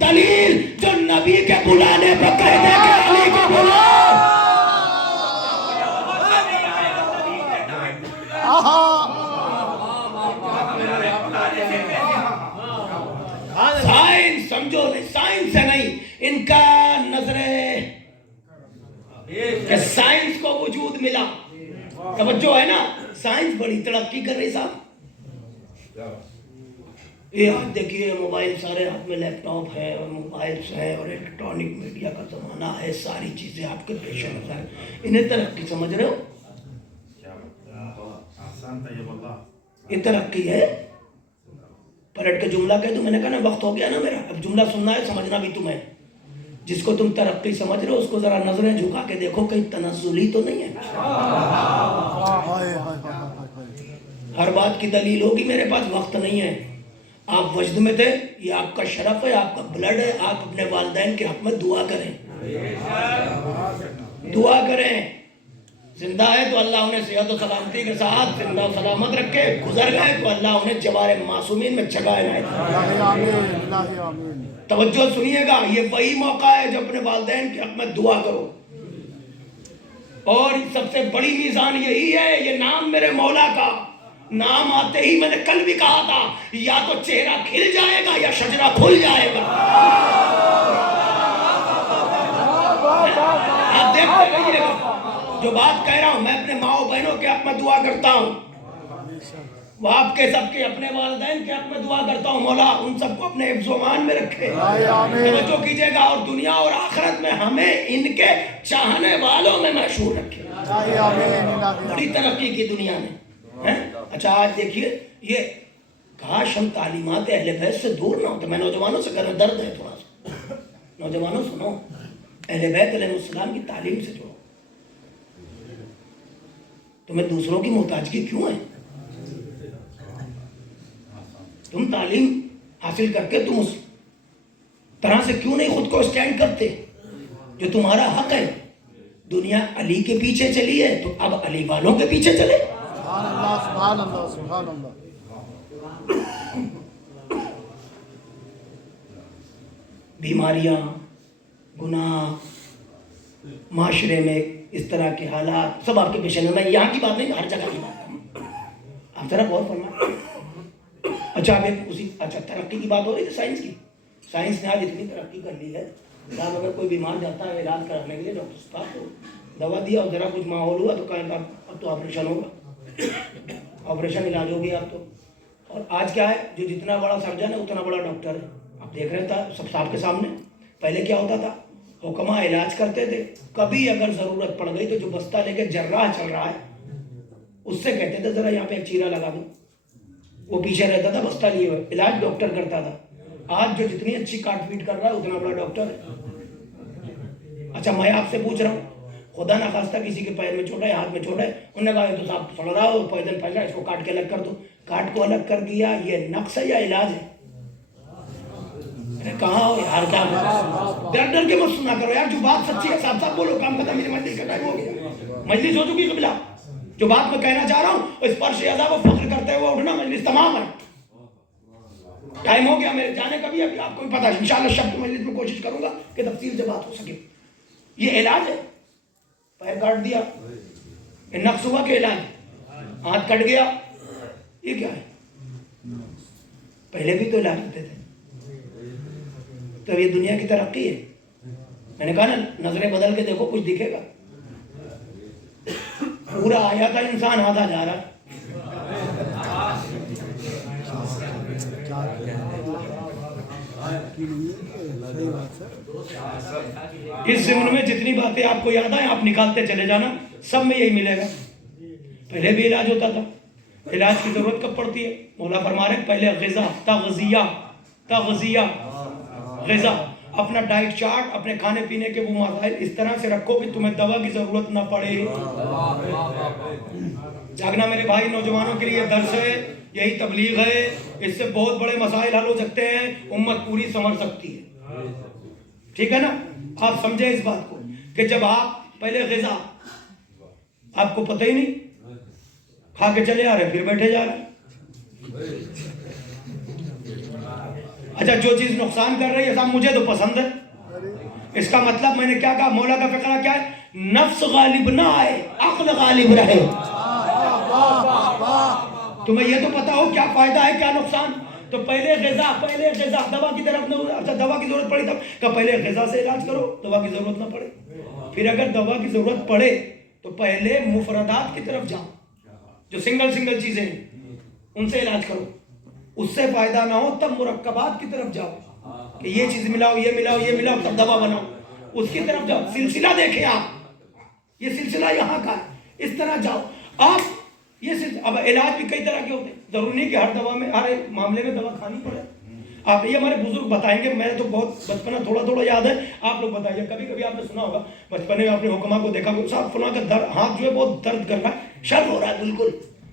دلیل جو نبی کے بلانے پر کہتے کہ علی کو بلا. سائنس سمجھو نہیں, سائنس سے نہیں, ان کا نظر ہے کہ سائنس کو وجود ملا. توجہ ہے نا, سائنس بڑی ترقی کر رہی صاحب. یہ آج دیکھیے موبائل, سارے ہاتھ میں لیپ ٹاپ ہے اور موبائلس ہیں اور الیکٹرانک میڈیا کا زمانہ ہے, ساری چیزیں آپ کے پیش نظر ہیں. انہیں ترقی سمجھ رہے ہو؟ یہ ترقی ہے. پلٹ کے جملہ کہہ دوں, میں نے کہا نا وقت ہو گیا نا میرا, اب جملہ سننا ہے, سمجھنا بھی تمہیں. جس کو تم ترقی سمجھ رہے ہو اس کو ذرا نظریں جھکا کے دیکھو کہیں تنزلی تو نہیں ہے. ہر بات کی دلیل ہوگی, میرے پاس وقت نہیں ہے. آپ وجد میں تھے, یہ آپ کا شرف ہے, آپ کا بلڈ ہے. آپ اپنے والدین کے حق میں دعا کریں, دعا کریں. زندہ ہے تو اللہ انہیں صحت و سلامتی کے ساتھ زندہ و سلامت رکھے. گزر گئے تو اللہ انہیں جوار معصومین میں جگہ عنایت. توجہ سنیے گا, یہ وہی موقع ہے جب اپنے والدین کے حق میں دعا کرو. اور سب سے بڑی میزان یہی ہے, یہ نام میرے مولا کا نام آتے ہی میں نے کل بھی کہا تھا, یا تو چہرہ کھل جائے گا یا شجرہ کھل جائے گا. آپ دیکھتے رہیے گا جو بات کہہ رہا ہوں. میں اپنے ماں و بہنوں کے حق میں دعا کرتا ہوں, وہ آپ کے سب کے اپنے والدین کے حق میں دعا کرتا ہوں. مولا ان سب کو اپنے حفظ و امان میں رکھے. توجہ کیجئے گا, اور دنیا اور آخرت میں ہمیں ان کے چاہنے والوں میں مشہور رکھے. بڑی ترقی کی دنیا میں. اچھا آج دیکھیے, یہ کاش ہم تعلیمات اہل بیت سے دور نہ ہوتے. میں نوجوانوں سے کہہ رہا ہوں, درد ہے تھوڑا سا. نوجوانوں سنو, اہل بیت علیہ السلام کی تعلیم سے جوڑو. تمہیں دوسروں کی محتاجگی کیوں ہے؟ تم تعلیم حاصل کر کے تم اس طرح سے کیوں نہیں خود کو اسٹینڈ کرتے جو تمہارا حق ہے؟ دنیا علی کے پیچھے چلی ہے تو اب علی والوں کے پیچھے چلے. سبحان اللہ سبحان اللہ سبحان اللہ. بیماریاں, گناہ, معاشرے میں اس طرح کے حالات سب آپ کے پیش نظر. میں یہاں کی بات نہیں, ہر جگہ کی بات کروں. آپ ذرا غور فرمائیں. اچھا اب اچھا ترقی کی بات ہو رہی تھی سائنس کی. سائنس نے آج اتنی ترقی کر لی ہے, صاحب اگر کوئی بیمار جاتا ہے علاج کرانے کے لیے ڈاکٹر صاحب کو دوا دیا اور ذرا کچھ ماحول ہوا تو کہا اب تو آپریشن ہوگا, آپریشن علاج ہو گیا اب تو. اور آج کیا ہے, جو جتنا بڑا سرجن ہے اتنا بڑا ڈاکٹر ہے. آپ دیکھ رہے تھا سب صاحب کے سامنے. پہلے کیا ہوتا تھا, حکمہ علاج کرتے تھے, کبھی اگر ضرورت پڑ گئی تو جو بستہ لے کے جراح چل رہا ہے اس سے کہتے تھے ذرا یہاں پہ ایک چیرا لگا دو. وہ پیچھے رہتا تھا بستہ لیے ہوئے, علاج ڈاکٹر کرتا تھا. آج جو جتنی اچھی کاٹ پیٹ کر رہا ہے اتنا بڑا ڈاکٹر ہے. اچھا میں آپ سے پوچھ رہا ہوں, خدا نخواستہ کسی کے پیر میں چوٹ ہے, ہاتھ میں چوٹ ہے, انہوں نے کہا یہ تو صاحب پڑ رہا ہو, پیدل پھیل رہا ہے, اس کو کاٹ کے الگ کر دو. کاٹ کو الگ کر دیا, یہ نقص ہے یا علاج ہے؟ کہاں ہو یار, کیا ڈر ڈر کے مت سنا کرو یار, جو بات سچی ہے صاحب صاحب بولو. کام ختم, میری مجلس کا ٹائم ہو گیا, مجلس ہو چکی قبلہ. جو بات میں کہنا چاہ رہا ہوں اس پر شہزاد و فخر کرتے ہوئے اٹھنا, مجلس تمام ہے. ٹائم ہو گیا میرے جانے کا بھی, ابھی آپ کو بھی پتا ہے. انشاءاللہ شب کی مجلس میں کوشش کروں گا کہ تفصیل سے بات ہو سکے. یہ علاج ہے, پیر کاٹ دیا یہ نقص ہوا کہ علاج, ہاتھ کٹ گیا یہ کیا ہے؟ پہلے بھی تو علاج ہوتے تھے. تو یہ دنیا کی ترقی ہے. میں نے کہا نا نظریں بدل کے دیکھو کچھ دکھے گا. پورا آیا تھا انسان, آدھا جا رہا ہے. اس ضمن میں جتنی باتیں آپ کو یاد آئیں آپ نکالتے چلے جانا, سب میں یہی ملے گا. پہلے بھی علاج ہوتا تھا. علاج کی ضرورت کب پڑتی ہے؟ مولا فرما رہے ہیں پہلے غذا, تغذیہ غذا, اپنا ڈائٹ چارٹ، اپنے کھانے پینے کے وہ مسائل اس طرح سے رکھو کہ تمہیں دوا کی ضرورت نہ پڑے۔ جاگنا میرے بھائی، نوجوانوں کے لیے درس ہے، یہی تبلیغ ہے، اس سے بہت بڑے مسائل حل ہو سکتے ہیں، امت پوری سنور سکتی ہے۔ ٹھیک ہے نا؟ آپ سمجھیں اس بات کو کہ جب آپ پہلے غذا آپ کو پتہ ہی نہیں، کھا کے چلے آ رہے پھر بیٹھے جا رہے۔ اچھا جو چیز نقصان کر رہی ہے صاحب مجھے تو پسند ہے، اس کا مطلب میں نے کیا کہا؟ مولا کا فقرہ کیا ہے؟ نفس غالب نہ آئے، عقل غالب رہے۔ تمہیں یہ تو پتا ہو کیا فائدہ ہے کیا نقصان؟ تو پہلے غذا، دوا کی طرف نہ، اچھا دوا کی ضرورت پڑی تب کہ پہلے غذا سے علاج کرو، دوا کی ضرورت نہ پڑے۔ پھر اگر دوا کی ضرورت پڑے تو پہلے مفردات کی طرف جاؤ، جو سنگل چیزیں ہیں ان سے علاج کرو، اس سے فائدہ نہ ہو تب مرکبات کی طرف جاؤ کہ یہ چیز ملاؤ، یہ ملاؤ، یہ ملاؤ، تب دوا بناؤ، اس کی طرف جاؤ۔ سلسلہ دیکھیں آپ، یہ سلسلہ یہاں کا ہے، اس طرح جاؤ آپ۔ یہ اب علاج بھی کئی طرح کے ہوتے ہیں، ضروری نہیں کہ ہر دوا میں، ہر معاملے میں دوا کھانی پڑے۔ آپ یہ ہمارے بزرگ بتائیں گے، میں تو بہت بچپنا تھوڑا یاد ہے، آپ لوگ بتائیے۔ کبھی کبھی آپ نے سنا ہوگا بچپنے میں، آپ نے حکما کو دیکھا کہ صاحب فلاں کا ہاتھ جو ہے بہت درد کر رہا ہے، شر ہو رہا ہے بالکل،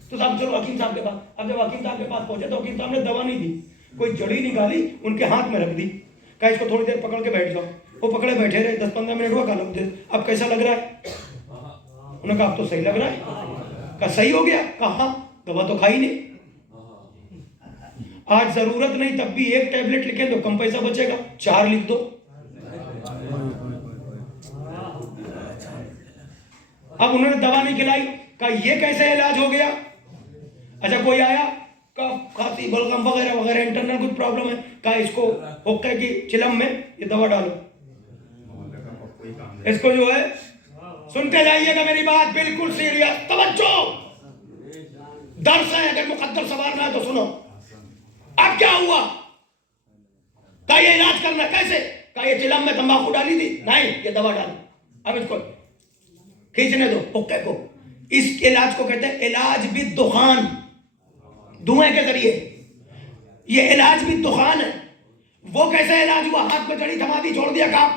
تو صاحب چلو حکیم صاحب کے پاس۔ اب جب حکیم صاحب کے پاس پہنچے تو حکیم صاحب نے دوا نہیں دی، کوئی جڑی نکالی ان کے ہاتھ میں رکھ دی، کہا اس کو تھوڑی دیر پکڑ کے بیٹھ جاؤ۔ وہ پکڑے بیٹھے رہے، 10-15 منٹ ہوا، کہا لو اب کیسا لگ رہا ہے؟ انہوں نے کہا اب تو صحیح لگ رہا ہے۔ کہا صحیح ہو گیا؟ کہا ہاں، دوا تو کھائی نہیں۔ آج ضرورت نہیں تب بھی ایک ٹیبلٹ لکھیں تو کم پیسہ بچے گا، 4 لکھ دو۔ اب انہوں نے دوا نہیں کھلائی، کہا یہ کیسے علاج ہو گیا؟ اچھا کوئی آیا، کف، کھانسی، بلغم وغیرہ وغیرہ انٹرنل کچھ پرابلم ہے، کہا اس کو حقے کی چلم میں یہ دوا ڈالو، اس کو جو ہے سنتے جائیے گا میری بات بالکل سیریس توجہ، درس ہے، اگر مقدر سوال ہے تو سنو۔ اب کیا ہوا؟ کہا یہ علاج کرنا کیسے؟ کہا یہ چلم میں تمباکو ڈالی تھی، نہیں یہ دوا ڈالو، اب اس کو کھینچنے دو حقے کو۔ اس علاج کو کہتے ہیں علاج بالدخان، دھوئیں کے ذریعے، یہ علاج بالدخان ہے۔ وہ کیسے علاج ہوا؟ ہاتھ میں چڑی تھما دی، چھوڑ دیا، کہا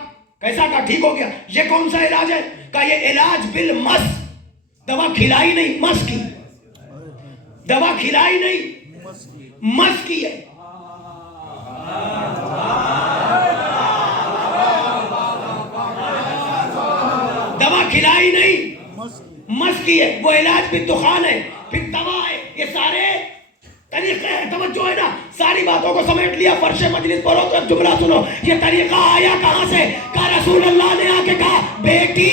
کیسا؟ کہا ٹھیک ہو گیا۔ یہ کون سا علاج ہے؟ کہا یہ علاج بالمس، دوا کھلائی نہیں، مس کی، دوا کھلائی نہیں، مس کی ہے۔ دوا کھلائی نہیں، مس کی ہے، وہ علاج بالدخان ہے، پھر دوا ہے، یہ سارے طریقے ہیں۔ توجہ ہے نا، ساری باتوں کو سمیٹ لیا، فرش مجلس پڑھو تو ایک جملہ سنو، یہ طریقہ آیا کہاں سے؟ کہا رسول اللہ نے آ کے کہا بیٹی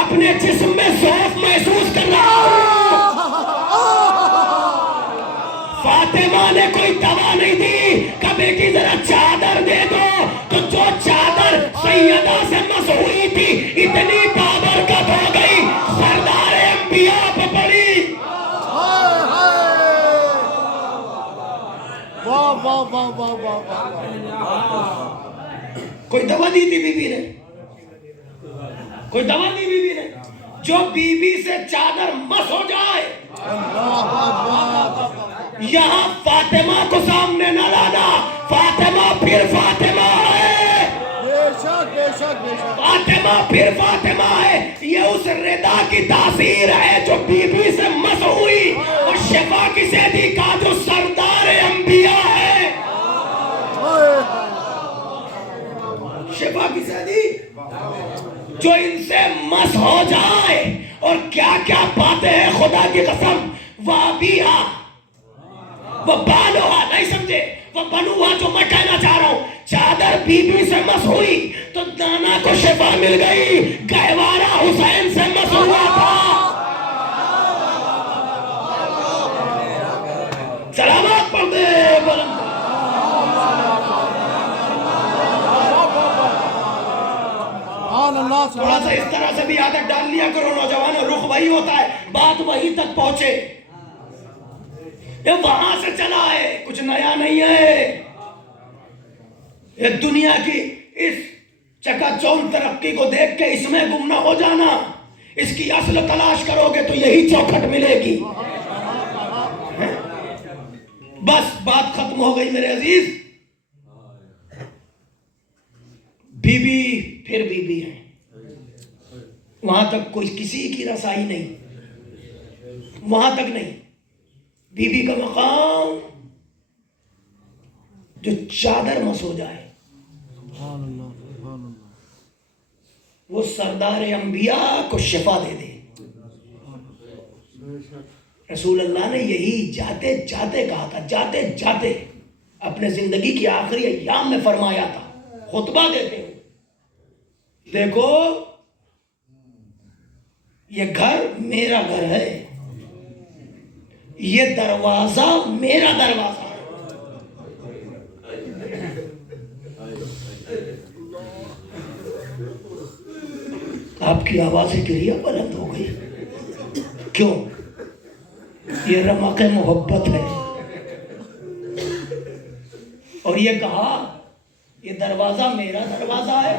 اپنے جسم میں ضعف محسوس کر رہا ہوں۔ فاطمہ نے کوئی دوا نہیں دی، کہا بیٹی ذرا چادر دے دو، تو جو چادر سیدہ سے مس ہوئی تھی اتنی بابرکت ہو گئی، سردار انبیاء پہ پڑی۔ کوئی دوا دی تھی بی بی نے، کوئی دوا دی بی بی نے، جو بی بی سے چادر مس ہو جائے۔ یہاں فاطمہ کو سامنے نہ لانا، فاطمہ پھر فاطمہ ہے، فاطمہ پھر فاطمہ ہے۔ یہ اس رضا کی تاثیر ہے جو بی بی سے مس ہوئی، اور شفا کسے دی؟ کا جو سردار انبیاء ہے۔ شفا کسے دی؟ جو ان سے مس ہو جائے۔ اور کیا کیا باتیں ہیں خدا کی قسم، وابیہا، وہ بالوہا، نہیں سمجھے، وہ بنوہا، جو میں کہنا چاہ رہا ہوں، چادر بی بی سے مس ہوئی تو نانا کو شفا مل گئی، گہوارہ حسین سے مس ہوا تھا۔ سلامات پڑھ دے بلند۔ تھوڑا سا اس طرح سے بھی عادت ڈال لیا کرو نوجوان، رخ وہی ہوتا ہے، بات وہی تک پہنچے۔ یہ وہاں سے چلا ہے، کچھ نیا نہیں ہے۔ یہ دنیا کی اس چکا چوند ترقی کو دیکھ کے اس میں گم نہ ہو جانا، اس کی اصل تلاش کرو گے تو یہی چوکھٹ ملے گی۔ بس بات ختم ہو گئی میرے عزیز۔ بی بی پھر بی بی ہیں، وہاں تک کوئی کسی کی رسائی نہیں، وہاں تک نہیں. بی بی کا مقام جو چادر مس ہو جائے سبحان اللہ سبحان اللہ. وہ سردار انبیاء کو شفا دے دے. رسول اللہ نے یہی جاتے جاتے کہا تھا، جاتے جاتے اپنے زندگی کی آخری ایام میں فرمایا تھا خطبہ دیتے ہوئے، دیکھو یہ گھر میرا گھر ہے، یہ دروازہ میرا دروازہ ہے. آپ کی آوازیں گریہ بلند ہو گئی. کیوں؟ یہ رمق محبت ہے. اور یہ کہا یہ دروازہ میرا دروازہ ہے،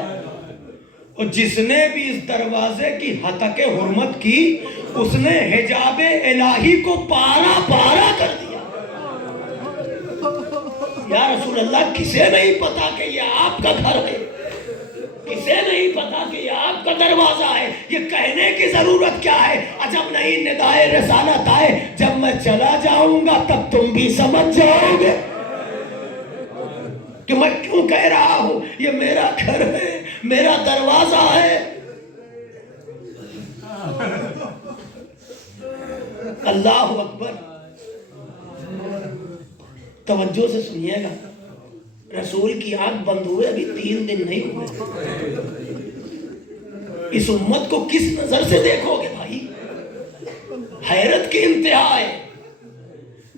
اور جس نے بھی اس دروازے کی ہتک حرمت کی اس نے حجاب الہی کو پارا پارا کر دیا. یا رسول اللہ کسے نہیں پتا کہ یہ آپ کا گھر ہے، کسے نہیں پتا کہ یہ آپ کا دروازہ ہے. یہ کہنے کی ضرورت کیا ہے؟ عجب نہیں ندائے رسالت آئے، جب میں چلا جاؤں گا تب تم بھی سمجھ جاؤ گے کہ میں کیوں کہہ رہا ہوں یہ میرا گھر ہے، میرا دروازہ ہے. اللہ اکبر. توجہ سے سنیے گا، رسول کی آنکھ بند ہوئے ابھی 3 دن نہیں ہوئے. اس امت کو کس نظر سے دیکھو گے بھائی؟ حیرت کی انتہا ہے.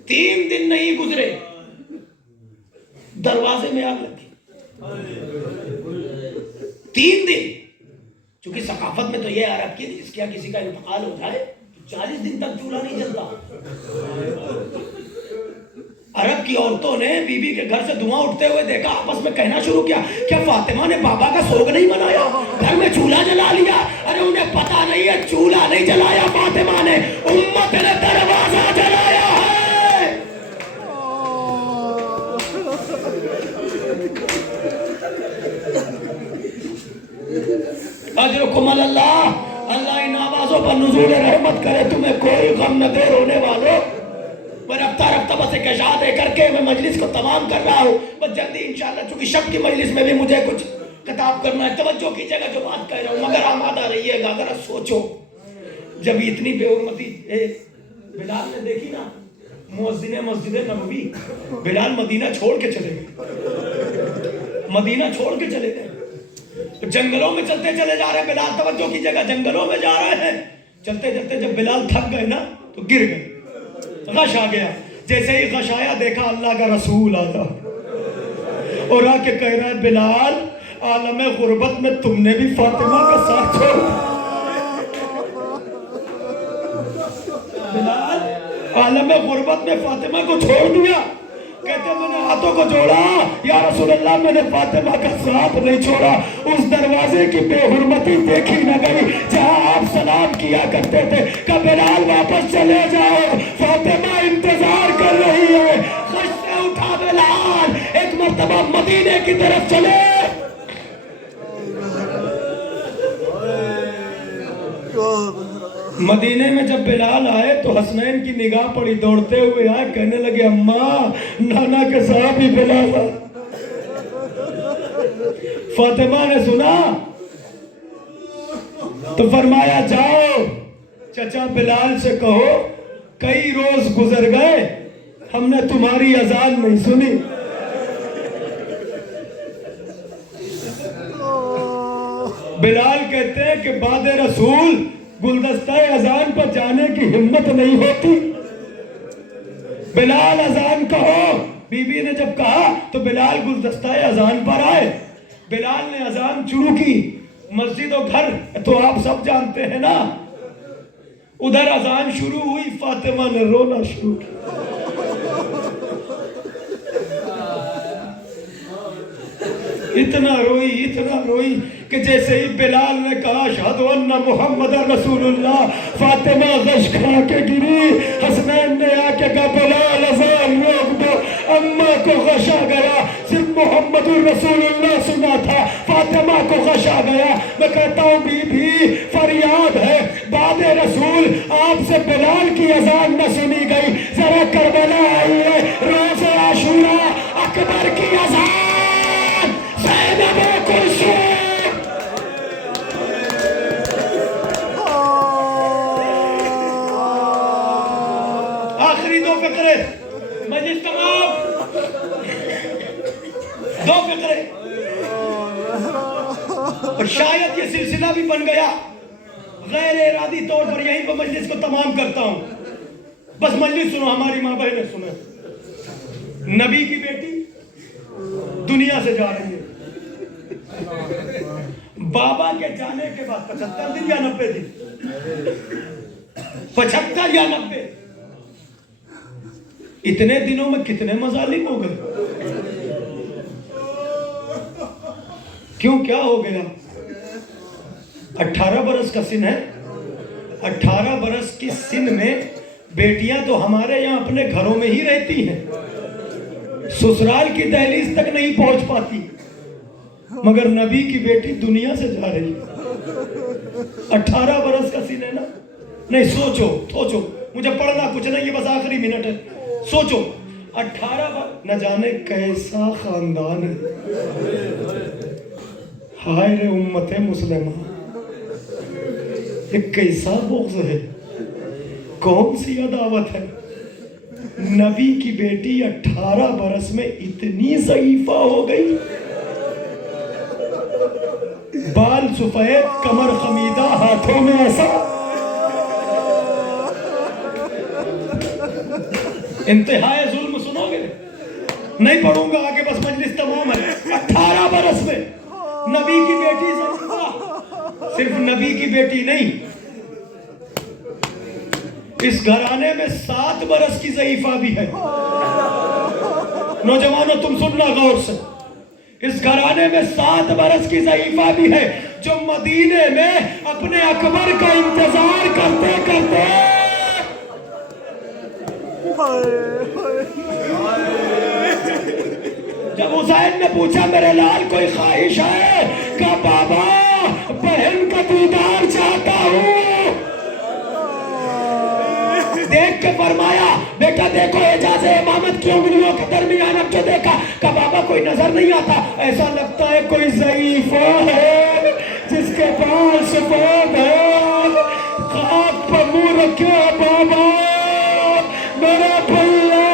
3 دن نہیں گزرے دروازے میں آگ لگی. 3 دن. چونکہ ثقافت میں تو یہ عرب کی جس کیا کسی کا انتقال ہو جائے تو 40 دن تک چولہا نہیں جلتا. عرب کی عورتوں نے بی بی کے گھر سے دھواں اٹھتے ہوئے دیکھا، آپس میں کہنا شروع کیا کیا فاطمہ نے بابا کا سوگ نہیں منایا، گھر میں چولہا جلا لیا؟ ارے انہیں پتا نہیں ہے چولہا نہیں جلایا فاطمہ نے، امت نے دروازہ جلایا ہے. اجرکم اللہ. اللہ ان آوازوں پر نزول رحمت کرے. تمہیں کوئی غم نہ دے رونے والوں. میں رفتہ رفتہ بس ایک اشعار دے کر کے میں مجلس کو تمام کر رہا ہوں. بس جلدی انشاءاللہ، چونکہ شب کی مجلس میں بھی مجھے کچھ خطاب کرنا ہے. توجہ کیجئے گا جو بات کہہ رہا ہوں، مگر آمادہ رہیے گا. ذرا سوچو، جب اتنی بے حرمتی بلال نے دیکھی نا، مؤذن مسجد نبوی، بلال مدینہ چھوڑ کے چلے گئے، مدینہ چھوڑ کے چلے گئے. جنگلوں میں چلتے چلے جا رہے ہیں. بلال توجہ کیجئے گا، جنگلوں میں جا رہے ہیں. چلتے چلتے جب بلال تھک گئے نا تو گر گئے، غش آ گیا. جیسے ہی غش آیا دیکھا اللہ کا رسول آیا اور آ کے کہہ رہا ہے بلال عالم غربت میں تم نے بھی فاطمہ کا ساتھ چھوڑ دیا. بلال عالم غربت میں فاطمہ کو چھوڑ دیا. کہتے میں نے ہاتھوں کو جوڑا، یا رسول اللہ میں نے فاطمہ کا ساتھ نہیں چھوڑا. اس دروازے کی بے حرمتی دیکھی نہ گئی جہاں آپ سلام کیا کرتے تھے کہ بلال واپس چلے جاؤ، فاطمہ انتظار کر رہی ہے. خش سے اٹھا بلال، ایک مرتبہ مدینے کی طرف چلے. مدینے میں جب بلال آئے تو حسنین کی نگاہ پڑی، دوڑتے ہوئے آئے، کہنے لگے اماں نانا کے ساتھ ہی بلال آئے. فاطمہ نے سنا تو فرمایا جاؤ چچا بلال سے کہو کئی روز گزر گئے ہم نے تمہاری اذان نہیں سنی. بلال کہتے ہیں کہ بعد رسول گلدستہ اذان پر جانے کی ہمت نہیں ہوتی. بلال اذان کہو. بی بی نے جب کہا تو بلال گلدستہ اذان پر آئے. بلال نے اذان شروع کی. مسجد و گھر تو آپ سب جانتے ہیں نا. ادھر اذان شروع ہوئی، فاطمہ نے رونا شروع کیا. اتنا روئی کہ جیسے ہی بلال نے کہا اشہد ان محمد رسول اللہ، فاطمہ غش کھا کے گری. حسنین نے آ کے کہا بلال اذان روک دو. اماں کو غش آ گیا، صرف محمد رسول اللہ سنا تھا. فاطمہ کو غش آ گیا. میں کہتا ہوں بی بی فریاد ہے بعد رسول آپ سے بلال کی اذان نہ سنی گئی. ذرا کربلا آئیے روز عاشورہ اکبر کی اذان زینب کلثوم. آخری دو فقرے مجلس تمام. دو فقرے اور شاید یہ سلسلہ بھی بن گیا. غیر ارادی طور پر یہیں پر مجلس کو تمام کرتا ہوں. بس مجلس سنو, ہماری ماں بہنیں سنو. نبی کی بیٹی دنیا سے جا رہی ہے. بابا کے جانے کے بعد 75 دن یا 90 دن 75 یا 90 اتنے دنوں میں کتنے مظالم ہو گئے. کیوں کیا ہو گیا؟ 18 برس کا سن ہے. 18 برس کی سن میں بیٹیاں تو ہمارے یہاں اپنے گھروں میں ہی رہتی ہیں, سسرال کی دہلیز تک نہیں پہنچ پاتی. مگر نبی کی بیٹی دنیا سے جا رہی ہے. 18 برس کا سن ہے نا. نہیں سوچو مجھے پڑھنا کچھ نہیں ہے, بس آخری منٹ ہے. سوچو 18 برس, نہ جانے کیسا خاندان ہے. ہائے رے امت مسلمہ, یہ کیسا بغض ہے, کون سی عداوت ہے. نبی کی بیٹی 18 برس میں اتنی ضعیفہ ہو گئی, بال سفید, کمر خمیدہ, ہاتھوں میں ایسا. انتہائی ظلم سنو گے, نہیں پڑھوں گا آگے, بس مجلس تمام ہے. 18 برس میں نبی کی بیٹی ضعیفہ. صرف نبی کی بیٹی نہیں, اس گھرانے میں 7 برس کی ضعیفہ بھی ہے. نوجوانوں تم سننا غور سے, اس گھرانے میں 7 برس کی ضعیفہ بھی ہے, جو مدینے میں اپنے اکبر کا انتظار کرتے کرتے جب حسین نے پوچھا میرے لال کوئی خواہش ہے, کہا بابا بہن کا دیدار چاہتا ہوں. دیکھ کے فرمایا بیٹا دیکھو اعجاز امامت کی انگلیوں کے درمیان اب جو دیکھا, کہا بابا کوئی نظر نہیں آتا, ایسا لگتا ہے کوئی ضعیف ہے جس کے بال سفید ہے, خاک پر منہ رکھے بابا میرا بھیا,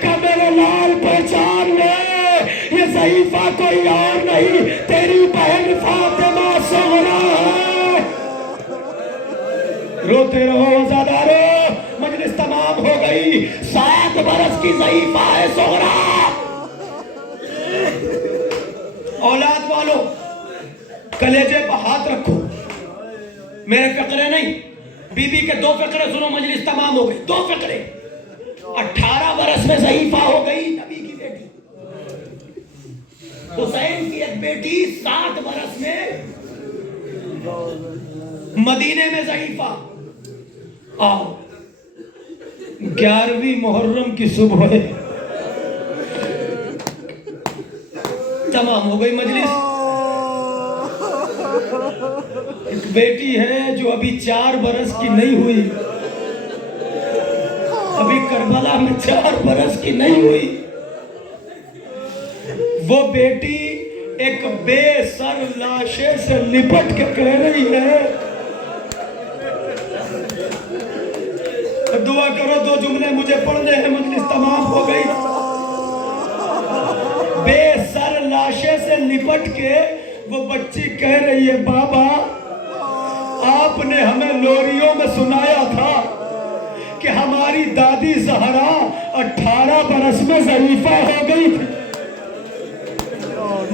کہ میرے لال پہچان لے یہ ضعیفہ کوئی اور نہیں تیری بہن فاطمہ صغرا ہے. روتے رہو وزادارو, مجلس تمام ہو گئی. 7 برس کی ضعیفہ ہے صغرا. اولاد والو کلیجے پہ ہاتھ رکھو, میرے فقرے نہیں, بی بی کے 2 فقرے سنو, مجلس تمام ہو گئی. 2 فقرے. 18 برس میں ضعیفہ ہو گئی نبی کی بیٹی. حسین کی ایک بیٹی 7 برس میں مدینے میں ضعیفہ. آؤ 11ویں محرم کی صبح ہے, تمام ہو گئی مجلس. ایک بیٹی ہے جو ابھی 4 برس کی نہیں ہوئی, ابھی کربلا میں 4 برس کی نہیں ہوئی. وہ بیٹی ایک بے سر لاشے سے لپٹ کے کہہ رہی ہے, دعا کرو 2 جملے مجھے پڑھنے ہیں, مجلس تمام ہو گئی. بے سر لاشے سے لپٹ کے وہ بچی کہہ رہی ہے بابا آپ نے ہمیں لوریوں میں سنایا تھا کہ ہماری دادی زہرا 18 برس میں ضعیفہ ہو گئی تھی.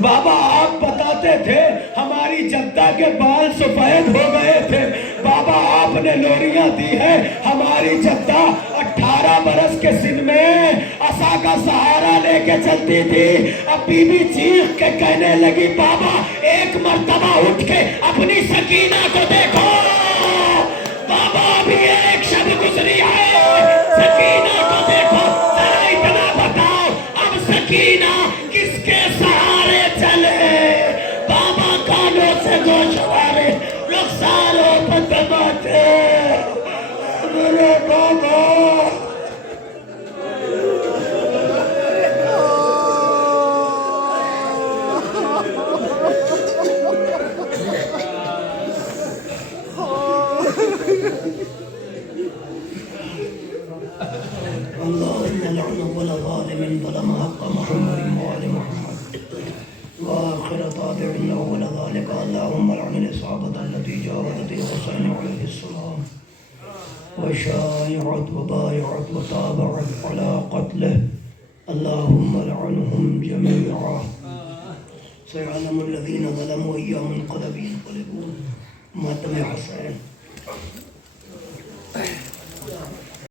بابا آپ بتاتے تھے ہماری جدہ کے بال سفید ہو گئے تھے. بابا آپ نے لوریاں دی ہے, ہماری جدہ 18 برس کے سن میں عصا کا سہارا لے کے چلتی تھی. اب بی بی چیخ کے کہنے لگی بابا ایک مرتبہ اٹھ کے اپنی سکینہ کو دیکھو, بابا ابھی ایک شب گزری ہے, سکینہ کو دیکھو. ذرا اتنا بتاؤ اب سکینہ کس کے سہارے چلے؟ سے گوشوارے رخساروں پر دباتے میرے بابا اللهم لعن ولا ظالم ظلم حق محمد وآل محمد وآخر طابعنا ولا ذلك اللهم لعن الإصابة التي جاوزت الحسين عليه السلام وشايعت وبايعت وتابعت على قتله اللهم لعنهم جميعا سيعلم الذين ظلموا أيام منقلب ينقلبون ماتم حسين